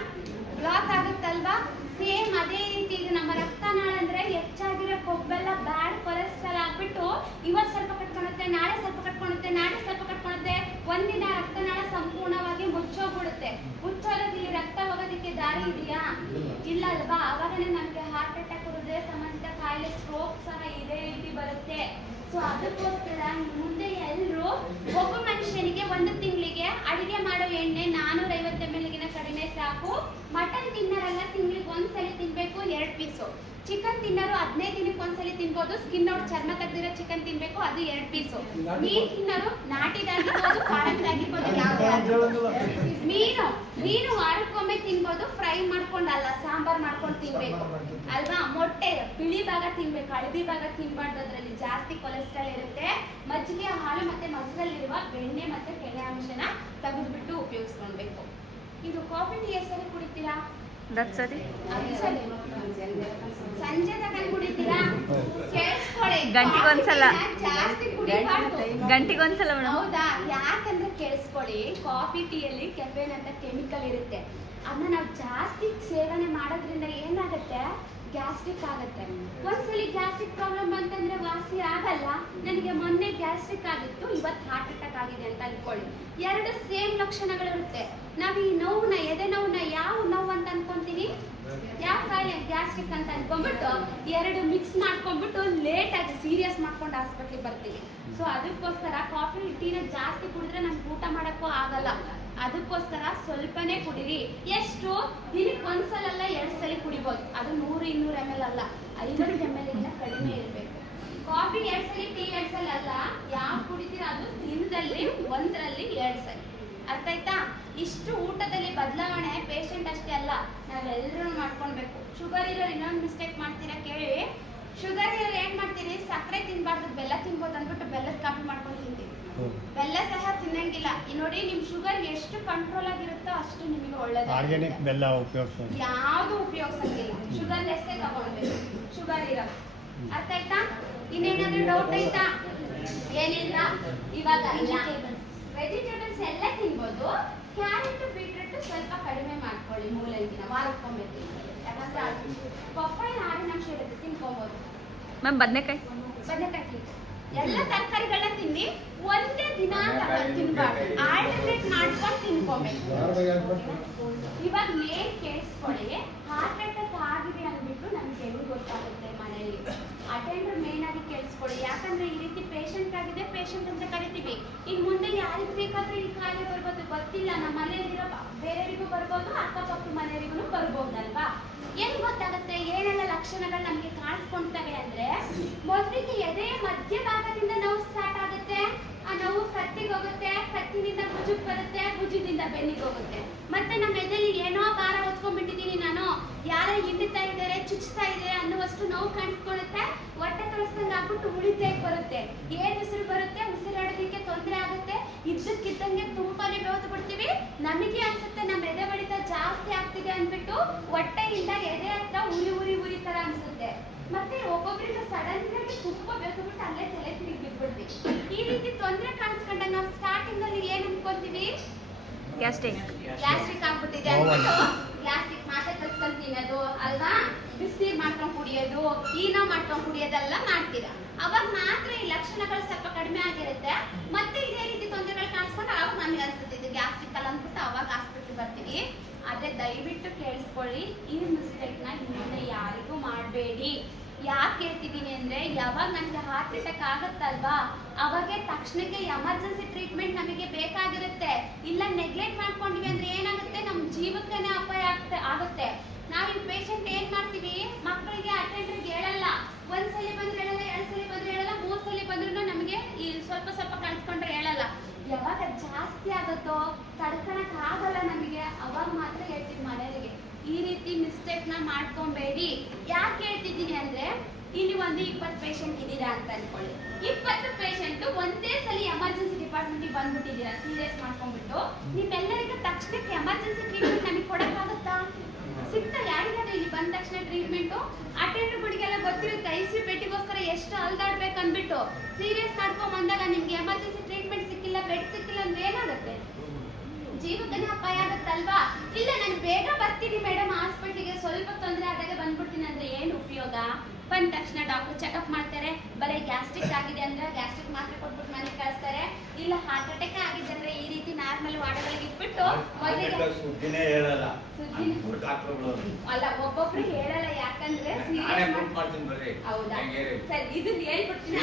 ಬ್ಲಾಕ್ ಆಗುತ್ತಲ್ವಾ? ಸೇಮ್ ಅದೇ ರೀತಿ ಇದು ನಮ್ಮ ರಕ್ತನಾಳ ಅಂದ್ರೆ ಹೆಚ್ಚಾಗಿರೋ ಕೊಬ್ಬೆಲ್ಲ ಬ್ಯಾಡ್ ಕೊಲೆಸ್ಟ್ರಾಲ್ ಆಗ್ಬಿಟ್ಟು ಇವತ್ತು ಸ್ವಲ್ಪ ಕಟ್ಕೊಳುತ್ತೆ, ನಾಳೆ ಸ್ವಲ್ಪ ಕಟ್ಕೊಳುತ್ತೆ, ನಾಳೆ ಸ್ವಲ್ಪ ಕಟ್ಕೊಳುತ್ತೆ. ಒಂದಿನ ರಕ್ತನಾಳ ಸಂಪೂರ್ಣವಾಗಿ ಮುಚ್ಚೋಗ್ಬಿಡುತ್ತೆ. ಮುಚ್ಚೋದಕ್ಕೆ ರಕ್ತ ಹೋಗೋದಕ್ಕೆ ದಾರಿ ಇದೆಯಾ? ಇಲ್ಲ ಅಲ್ವಾ? ಅವಾಗನೇ ನಮ್ಗೆ ಹಾರ್ಟ್ ಅಟ್ಯಾಕ್, ಹೃದಯ ಸಂಬಂಧಿತ ಕಾಯಿಲೆ, ಸ್ಟ್ರೋಕ್ ಸಹ ಇದೇ ರೀತಿ ಬರುತ್ತೆ. ಸೊ ಅದಕ್ಕೋಸ್ಕರ ಮುಂದೆ ಎಲ್ಲರೂ ಒಬ್ಬ ಮನುಷ್ಯನಿಗೆ ಒಂದು ತಿಂಗಳಿಗೆ ಅಡಿಗೆ ಮಾಡೋ ಎಣ್ಣೆ 450 ml ಗಿನ ಕಡಿಮೆ ಸಾಕು. ಮಟನ್ ತಿನ್ನೋರೆಲ್ಲ ತಿಂಗಳಿಗೆ ಒಂದ್ಸಲಿ ತಿನ್ಬೇಕು 2 ಪೀಸು. ಚಿಕನ್ ತಿನ್ನೋರು 15 ದಿನಕ್ಕೆ ಒಂದ್ಸಲಿ ತಿನ್ಬೋದು. ಸ್ಕಿನ್ ಔಟ್ ಚರ್ಮ ತೆಗೆದಿರೋ ಚಿಕನ್ ತಿನ್ಬೇಕು, ಅದು 2 ಪೀಸು. ಮೀನು ತಿನ್ನೋರು ನಾಟಿದಾಗಿರ್ಬೋದು, ಫಾರಮ್ಸ್ ಆಗಿರ್ಬೋದು, ಮೀನು ವಾರಕ್ಕೊಮ್ಮೆ ತಿನ್ಬೋದು. ಫ್ರೈ ಮಾಡ್ಕೊಂಡಲ್ಲ, ಸಾಂಬಾರ್ ಮಾಡ್ಕೊಂಡು ತಿನ್ಬೇಕು ಅಲ್ವಾ? ಮೊಟ್ಟೆ ಬಿಳಿ ಭಾಗ ತಿನ್ಬೇಕು, ಹಳದಿ ಭಾಗ ತಿನ್ಬಾರ್ದು. ಅದರಲ್ಲಿ ಜಾಸ್ತಿ ಕೊಲೆಸ್ಟ್ರಾಲ್ ಇರುತ್ತೆ. ಮಜ್ಜಿಗೆ, ಹಾಲು ಮತ್ತೆ ಮೊಸರಲ್ಲಿರುವ ಬೆಣ್ಣೆ ಮತ್ತೆ ಕೆನೆ ಅಂಶನ ತೆಗೆದ್ಬಿಟ್ಟು ಉಪಯೋಗಿಸ್ಕೊಳ್ಬೇಕು. ಇದು ಕಾಫಿ ಟೀ ಎಷ್ಟು ಕುಡಿತೀರಾ? ಸಂಜೆ ತಗೊಂಡು ಕುಡಿತೀರಾ? ಕೇಳಿಸ್ಕೊಳ್ಳಿ, ಗಂಟೆಗೊಂದ್ಸಲ. ಜಾಸ್ತಿ ಕುಡಿಬಾರ್ದು. ಗಂಟೆಗೊಂದ್ಸಲ ಮೇಡಮ್. ಹೌದಾ? ಯಾಕಂದ್ರೆ ಕೇಳಿಸ್ಕೊಳ್ಳಿ, ಕಾಫಿ ಟೀಯಲ್ಲಿ ಕೆಫೆನ್ ಅಂತ ಕೆಮಿಕಲ್ ಇರುತ್ತೆ. ಅದನ್ನ ನಾವು ಜಾಸ್ತಿ ಸೇವನೆ ಮಾಡೋದ್ರಿಂದ ಏನಾಗುತ್ತೆ? ಗ್ಯಾಸ್ಟ್ರಿಕ್ ಆಗುತ್ತೆ. ಒಂದ್ಸಲಿ ಗ್ಯಾಸ್ಟ್ರಿಕ್ ಪ್ರಾಬ್ಲಮ್ ಅಂತಂದ್ರೆ ವಾಸಿ ಆಗಲ್ಲ. ನನಗೆ ಮೊನ್ನೆ ಗ್ಯಾಸ್ಟ್ರಿಕ್ ಆಗಿತ್ತು, ಇವತ್ತು ಹಾರ್ಟ್ ಅಟ್ಯಾಕ್ ಆಗಿದೆ ಅಂತ ಅನ್ಕೊಳ್ಳಿ. 2 ಸೇಮ್ ಲಕ್ಷಣಗಳಿರುತ್ತೆ. ನಾವು ಈ ನೋವನ್ನ, ಎದೆ ನೋವನ್ನ ಯಾವ ನೋವು ಅಂತ ಅನ್ಕೊಂತೀವಿ? ಯಾವ ಕಾಯಿಲೆ? ಗ್ಯಾಸ್ಟ್ರಿಕ್ ಅಂತ ಅನ್ಕೊಂಡ್ಬಿಟ್ಟು 2 ಮಿಕ್ಸ್ ಮಾಡ್ಕೊಂಡ್ಬಿಟ್ಟು ಲೇಟ್ ಆಗಿ ಸೀರಿಯಸ್ ಮಾಡ್ಕೊಂಡು ಹಾಸ್ಪಿಟ್ಲಿಗೆ ಬರ್ತೀವಿ. ಸೊ ಅದಕ್ಕೋಸ್ಕರ ಕಾಫಿ ಟೀನ ಜಾಸ್ತಿ ಕುಡಿದ್ರೆ ನಮ್ಗೆ ಊಟ ಮಾಡಕ್ಕೂ ಆಗಲ್ಲ. ಅದಕ್ಕೋಸ್ಕರ ಸ್ವಲ್ಪನೇ ಕುಡಿರಿ. ಎಷ್ಟು? ದಿನಕ್ಕೆ ಒಂದ್ಸಲ ಅಲ್ಲ, 2 ಸಲ ಕುಡಿಬೋದು. ಅದು 100-200 ml ಅಲ್ಲ, 50 ml ಗಿಂತ ಕಡಿಮೆ ಇರಬೇಕು. ಕಾಫಿ 2 ಸಲ, ಟೀ 2 ಸಲ ಅಲ್ಲ, ಯಾವ ಕುಡಿತೀರ ಅದು ದಿನದಲ್ಲಿ 1ರಲ್ಲಿ 2 ಸಲ. ಅರ್ಥ ಆಯ್ತಾ? ಇಷ್ಟು ಊಟದಲ್ಲಿ ಬದಲಾವಣೆ ಪೇಷಂಟ್ ಅಷ್ಟೇ ಅಲ್ಲ, ನಾವೆಲ್ಲರೂ ಮಾಡ್ಕೊಳ್ಬೇಕು. ಶುಗರ್ ಇರೋರು ಇನ್ನೊಂದು ಮಿಸ್ಟೇಕ್ ಮಾಡ್ತೀರಾ ಕೇಳಿ. ಶುಗರ್ ಇರೋರು ಏನ್ ಮಾಡ್ತೀರಿ, ಸಕ್ಕರೆ ತಿನ್ಬಾರ್ದು ಬೆಲ್ಲ ತಿನ್ಬೋದು ಅಂದ್ಬಿಟ್ಟು ಬೆಲ್ಲದ ಕಾಫಿ ಮಾಡ್ಕೊಂಡು ತಿಂತೀವಿ. ಬೆಲ್ಲ ಸಹ ತಿನ್ನಂಗಿಲ್ಲ. ನೋಡಿ ನಿಮ್ ಶುಗರ್ ಎಷ್ಟು ಕಂಟ್ರೋಲ್ ಆಗಿರುತ್ತೋ ಅಷ್ಟು ನಿಮಗೆ ಒಳ್ಳೇದು. ಆರ್ಗ್ಯಾನಿಕ್ ಬೆಲ್ಲ ಉಪಯೋಗಿಸೋದು ಯಾವುದು ಉಪಯೋಗಿಸಂಗಿಲ್ಲ, ಶುಗರ್ ಲೆಸ್ಸೇ ತಗೊಳ್ಬೇಕು, ಶುಗರ್ ಇರೋ. ಅರ್ಥ ಆಯ್ತಾ? ಇನ್ನೇನಾದ್ರೂ ಡೌಟ್ ಆಯ್ತಾ? ಏನಿಲ್ಲ. ಇವಾಗ ವೆಜಿಟೇಬಲ್ಸ್ ಎಲ್ಲ ತಿನ್ಬೋದು. ಕ್ಯಾರೆಟ್ ಬೀಟ್ರೂಟ್ ಸ್ವಲ್ಪ ಕಡಿಮೆ ಮಾಡ್ಕೊಳ್ಳಿ, ಮೂಲಂಗಿನ ವಾರಕ್ಕೊಮ್ಮೆ ತಿನ್ಬೋದು. ಯಾಕಂದ್ರೆ ಪಪ್ಪಾಯ ನಾರಿನಂಶ ಇರುತ್ತೆ, ತಿನ್ಕೊಬೋದು. ಮ್ಯಾಮ್ ಬದನೆಕಾಯಿ ಬದನೆಕಾಯಿ ಎಲ್ಲ ತರಕಾರಿಗಳನ್ನ ತಿನ್ನಿ, ಒಂದೇ ದಿನ ತಿನ್ಬಾರ್ದು, ಆಲ್ಟರ್ನೇಟ್ ಮಾಡ್ಕೊಂಡು ತಿನ್ಕೊಬೇಕು. ಇವಾಗ ಮೇನ್ ಕೇಳಿಸ್ಕೊಳ್ಳಿ, ಹಾರ್ಟ್ ಅಟ್ಯಾಕ್ ಆಗಿದೆ ಅಂದ್ಬಿಟ್ಟು ನಮ್ಗೆ ಹೆಂಗ್ ಗೊತ್ತಾಗುತ್ತೆ ಮನೆಯಲ್ಲಿ? ಅಟೆಂಡರ್ ಮೇನ್ ಆಗಿ ಕೇಳಿಸ್ಕೊಳ್ಳಿ. ಯಾಕಂದ್ರೆ ಈ ರೀತಿ ಪೇಷಂಟ್ ಆಗಿದೆ, ಪೇಷಂಟ್ ಅಂತ ಕರಿತೀವಿ. ಇನ್ ಮುಂದೆ ಯಾರಿಗೆ ಬೇಕಾದ್ರೂ ಈ ಕಾಯಿಲೆ ಬರ್ಬೋದು, ಗೊತ್ತಿಲ್ಲ. ನಮ್ಮ ಮನೆಯಲ್ಲಿರೋ ಬೇರೆಯವರಿಗೂ ಬರ್ಬೋದು, ಅಕ್ಕಪಕ್ಕ ಮನೆಯವರಿಗೂ ಬರ್ಬೋದಲ್ವಾ? ಏನ್ ಗೊತ್ತಾಗುತ್ತೆ, ಏನೆಲ್ಲ ಲಕ್ಷಣಗಳು ನಮ್ಗೆ ಕಾಣಿಸ್ಕೊಳ್ತವೆ ಅಂದ್ರೆ, ಮೊದಲಿಗೆ ಎದೆಯ ಮಧ್ಯಭಾಗದಿಂದ ನೋವು ಸ್ಟಾರ್ಟ್ ಆಗುತ್ತೆ. ಆ ನೋವು ಕತ್ತಿಗೆ ಹೋಗುತ್ತೆ, ಕತ್ತಿನಿಂದ ಭುಜಕ್ಕೆ ಬರುತ್ತೆ, ಭುಜದಿಂದ ಬೆನ್ನಿಗೆ ಹೋಗುತ್ತೆ. ಮತ್ತೆ ನಮ್ಮ ಎದೆಯಲ್ಲಿ ಏನೋ ಭಾರ ಹೊತ್ಕೊಂಡ್ಬಿಟ್ಟಿದೀನಿ ನಾನು, ಯಾರೋ ಹಿಂಡ್ತಾ ಇದ್ದಾರೆ, ಚುಚ್ತಾ ಇದೆ ಅನ್ನುವಷ್ಟು ನೋವು ಕಾಣಿಸ್ಕೊಳ್ಳುತ್ತೆ. ಹೊಟ್ಟೆ ತೊಳಸ್ದಂಗೆ ಆಗ್ಬಿಟ್ಟು ಉಳಿತೇಕ್ ಬರುತ್ತೆ, ಏನ್ ಉಸಿರು ಬರುತ್ತೆ, ಉಸಿರಾಡೋದಕ್ಕೆ ತೊಂದರೆ ಆಗುತ್ತೆ. ಇದ್ದಕ್ಕಿದ್ದಂಗೆ ತುಂಬಾನೇ ಬೆವತು ಬಿಡ್ತೀವಿ. ನಮಗೆ ಅನ್ಸುತ್ತೆ ನಮ್ಮ ಎದೆ ಬಡಿತ ಜಾಸ್ತಿ ಆಗ್ತಿದೆ ಅಂದ್ಬಿಟ್ಟು ಹೊಟ್ಟೆಯಿಂದ ಎದೆ ಹತ್ರ ಉರಿ ತರ ಅನ್ಸುತ್ತೆ. ಮತ್ತೆ ಒಬ್ಬೊಬ್ಬರಿಗೆ ಸಡನ್ ಆಗಿ ತುಂಬಾ ಬೆವತು ಬಿಟ್ಟು ಅಲ್ಲೇ ತಲೆ ತಿರುಗಿ ಬಿದ್ಬಿಡ್ತೀವಿ. ಈ ರೀತಿ ತೊಂದರೆ ಕಾಣಿಸ್ಕೊಂಡಾಗ ನಾವು ಸ್ಟಾರ್ಟಿಂಗ್ ಅಲ್ಲಿ ಏನ್ ಅನ್ಕೊಂತೀವಿ, ಗ್ಯಾಸ್ಟ್ರಿಕ್ ಆಗ್ಬಿಟ್ಟಿದೆ ಅಂದ್ಬಿಟ್ಟು ಗ್ಯಾಸ್ಟ್ರಿಕ್ ಮಾತ್ರೆ ತರಿಸ್ಕೊಂಡು ತಿನ್ನೋದು ಅಲ್ವಾ, ಬಿಸಿನೀರ್ ಮಾಡ್ಕೊಂಡು ಕುಡಿಯೋದು, ಈನೋ ಮಾಡ್ಕೊಂಡು ಕುಡಿಯೋದೆಲ್ಲ ಮಾಡ್ತೀರಾ. ಅವಾಗ ಮಾತ್ರ ಈ ಲಕ್ಷಣಗಳು ಸ್ವಲ್ಪ ಕಡಿಮೆ ಆಗಿರುತ್ತೆ. ಮತ್ತೆ ಇದೇ ರೀತಿ ತೊಂದರೆಗಳು ಕಾಣಿಸ್ಕೊಂಡು ಅವಾಗ ನಮಗೆ ಅನ್ಸುತ್ತೆ ಇದು ಗ್ಯಾಸ್ಟ್ರಿಕ್ ಅಲ್ಲ ಅಂದ್ಬಿಟ್ಟು ಅವಾಗ ಹಾಸ್ಪಿಟಲ್ ಬರ್ತೀವಿ. ಆದ್ರೆ ದಯವಿಟ್ಟು ಕೇಳಿಸ್ಕೊಳ್ಳಿ, ಈ ಮಿಸ್ಟೇಕ್ನ ಇನ್ನೊಂದು ಯಾರಿಗೂ ಮಾಡಬೇಡಿ. ಯಾಕೆ ಹೇಳ್ತಿದ್ದೀನಿ ಅಂದ್ರೆ, ಯಾವಾಗ ನಮ್ಗೆ ಹಾರ್ಟ್ ಅಟ್ಯಾಕ್ ಆಗತ್ತಲ್ವಾ, ಅವಾಗೆ ತಕ್ಷಣಕ್ಕೆ ಎಮರ್ಜೆನ್ಸಿ ಟ್ರೀಟ್ಮೆಂಟ್ ನಮಗೆ ಬೇಕಾಗಿರುತ್ತೆ. ಇಲ್ಲ ನೆಗ್ಲೆಕ್ಟ್ ಮಾಡ್ಕೊಂಡಿವಿ ಅಂದ್ರೆ ಏನಾಗುತ್ತೆ, ನಮ್ಮ ಜೀವಕ್ಕೇನೆ ಅಪಾಯ ಆಗುತ್ತೆ. ನಾವಿನ್ ಪೇಷಂಟ್ ಏನ್ ಮಾಡ್ತೀವಿ, ಮಕ್ಕಳಿಗೆ ಅಟೆಂಡರ್ಗೆ ಹೇಳಲ್ಲ, ಒಂದ್ಸಲಿ ಬಂದ್ರೆ ಹೇಳಲ್ಲ, 2 ಸಲ ಬಂದ್ರೆ ಹೇಳಲ್ಲ, 3 ಸಲ ಬಂದ್ರೂ ನಮಗೆ ಈ ಸ್ವಲ್ಪ ಕಾಣಿಸ್ಕೊಂಡ್ರೆ ಹೇಳಲ್ಲ. ಯಾವಾಗ ಜಾಸ್ತಿ ಆಗುತ್ತೋ, ತಡ್ಕೊಳಕ್ ಆಗಲ್ಲ ನಮಗೆ, ಅವಾಗ ಮಾತ್ರ ಹೇಳ್ತೀವಿ ಮನೆಯವರಿಗೆ. ಈ ರೀತಿ ಮಿಸ್ಟೇಕ್ ನ ಮಾಡ್ಕೊಬೇಡಿ. ಯಾಕೆ ಹೇಳ್ತಿದ್ದೀನಿ ಅಂದ್ರೆ, ಇಲ್ಲಿ ಒಂದು 20 ಪೇಷಂಟ್ ಇದ್ದೀರಾ ಅಂತ ಅನ್ಕೊಳ್ಳಿ. 20 ಪೇಷಂಟ್ ಒಂದೇ ಸಲ ಎಮರ್ಜೆನ್ಸಿ ಡಿಪಾರ್ಟ್ಮೆಂಟ್ ಬಂದ್ಬಿಟ್ಟಿದ್ದೀರಾ, ಸೀರಿಯಸ್ ಮಾಡ್ಕೊಂಡ್ಬಿಟ್ಟು, ನಿಮ್ಮೆಲ್ಲರಿಗೂ ತಕ್ಷಣಕ್ಕೆ ಎಮರ್ಜೆನ್ಸಿ ಟ್ರೀಟ್ಮೆಂಟ್ ನಮಗೆ ಕೊಡಕ್ಕಾಗುತ್ತಾ? ಸಿಗ್ತಾ? ಯಾರಿಗಾದ್ರೂ ಇಲ್ಲಿ ಬಂದ ತಕ್ಷಣ ಟ್ರೀಟ್ಮೆಂಟ್? ಅಟೆಂಡರ್ಗಳಿಗೆಲ್ಲ ಗೊತ್ತಿರುತ್ತೆ ICU ಪೆಟ್ಟಿಗೋಸ್ಕರ ಎಷ್ಟು ಅಲ್ದಾಡ್ಬೇಕು ಅಂದ್ಬಿಟ್ಟು. ಸೀರಿಯಸ್ ಮಾಡ್ಕೊಂಡ್ ಬಂದಾಗ ನಿಮ್ಗೆ ಎಮರ್ಜೆನ್ಸಿ ಟ್ರೀಟ್ಮೆಂಟ್ ಸಿಕ್ಕಿಲ್ಲ, ಬೆಡ್ ಸಿಕ್ಕಿಲ್ಲ ಅಂದ್ರೆ ಏನಾಗುತ್ತೆ? ಜೀವಕ್ಕನೇ ಅಪಾಯ ಆಗುತ್ತಲ್ವಾ? ಇಲ್ಲ ನಾನು ಬೇಗ ಬರ್ತೀನಿ ಮೇಡಮ್ ಹಾಸ್ಪಿಟ್ಲಿಗೆ, ಸ್ವಲ್ಪ ತೊಂದರೆ ಆದಾಗ ಬಂದ್ಬಿಡ್ತೀನಿ ಅಂದ್ರೆ ಏನು ಉಪಯೋಗ? ಬಂದ ತಕ್ಷಣ ಡಾಕ್ಟರ್ ಚೆಕಪ್ ಮಾಡ್ತಾರೆ, ಬರೀ ಗ್ಯಾಸ್ಟ್ರಿಕ್ ಆಗಿದೆ ಅಂದ್ರೆ ಗ್ಯಾಸ್ಟ್ರಿಕ್ ಮಾತ್ರೆ ಕೊಟ್ಬಿಟ್ಟು ಮನೆಗೆ ಕಳಿಸ್ತಾರೆ. ಇಲ್ಲ ಹಾರ್ಟ್ ಅಟ್ಯಾಕ್ ಆಗಿದೆ ಅಂದ್ರೆ ಈ ರೀತಿ ನಾರ್ಮಲ್ ವಾರ್ಡ್ಗಳಿಗೆ ಇಟ್ಬಿಟ್ಟು ಸುದ್ದಿನೇ ಹೇಳಲ್ಲ. ಅಲ್ಲ, ಒಬ್ಬೊಬ್ರು ಹೇಳಲ್ಲ, ಯಾಕಂದ್ರೆ ಹೌದಾ? ಸರಿ, ಇದನ್ನ ಹೇಳ್ಬಿಡ್ತೀನಿ.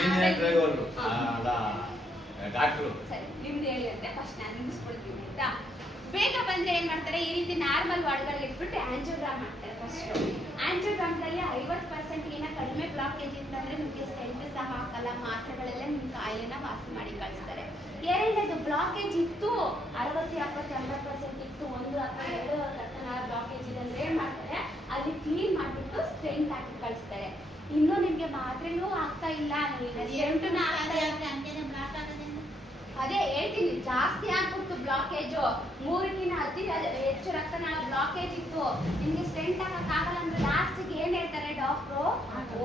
ಸರಿ, ನಿಮ್ದು ಹೇಳಿ ಅಂತ ಫಸ್ಟ್ ನಾನು ನಿಲ್ಲಿಸ್ಕೊಳ್ತೀನಿ ಆಯ್ತಾ? ಬೇಗ ಬಂದ್ರೆ ಏನ್ ಮಾಡ್ತಾರೆ, ಈ ರೀತಿ ನಾರ್ಮಲ್ ವಾರ್ಡ್ಗಳಿಗೆ ಇಟ್ಬಿಟ್ಟು ಆಂಜಿಯೋಗ್ರಾಮ್ ಮಾಡ್ತಾರೆ. ಫಸ್ಟ್ ಆಂಜಿಯೋಗ್ರಾಮ್ದಲ್ಲಿ 50% ಕಡಿಮೆ ಬ್ಲಾಕೇಜ್ ಇತ್ತಂದ್ರೆ ನಿಮ್ಗೆ ಸ್ಟೆಂಟ್ ಸಹ ಹಾಕಲ್ಲ, ಮಾತ್ರೆಗಳೆಲ್ಲ ನಿಮ್ ಕಾಯಿಲೆನ ವಾಸಿ ಮಾಡಿ ಕಳಿಸ್ತಾರೆ. ಎರಡನೇದು ಬ್ಲಾಕೇಜ್ ಇತ್ತು, 60, 70, 80% ಇತ್ತು, 1 ಅಥವಾ 2 ರಕ್ತನಾಳ ಬ್ಲಾಕೇಜ್ ಇದೆ ಅಂದ್ರೆ ಏನ್ ಮಾಡ್ತಾರೆ, ಅಲ್ಲಿ ಕ್ಲೀನ್ ಮಾಡ್ಬಿಟ್ಟು ಸ್ಟೆಂಟ್ ಹಾಕಿ ಕಳಿಸ್ತಾರೆ. ಇನ್ನು ನಿಮ್ಗೆ ಮಾತ್ರೆನೂ ಆಗ್ತಾ ಇಲ್ಲ, ಅದೇ ಹೇಳ್ತೀನಿ, ಜಾಸ್ತಿ ಆಗ್ಬಿಟ್ಟು ಬ್ಲಾಕೇಜು 3ಕ್ಕಿಂತ ಹೆಚ್ಚು ರಕ್ತನಾಳ ಬ್ಲಾಕೇಜ್ ಇತ್ತು, ನಿಮ್ಗೆ ಸ್ಟೆಂಟ್ ಹಾಕಕ್ ಆಗಲ್ಲ ಅಂದ್ರೆ ಲಾಸ್ಟಿಗೆ ಏನ್ ಹೇಳ್ತಾರೆ ಡಾಕ್ಟ್ರು,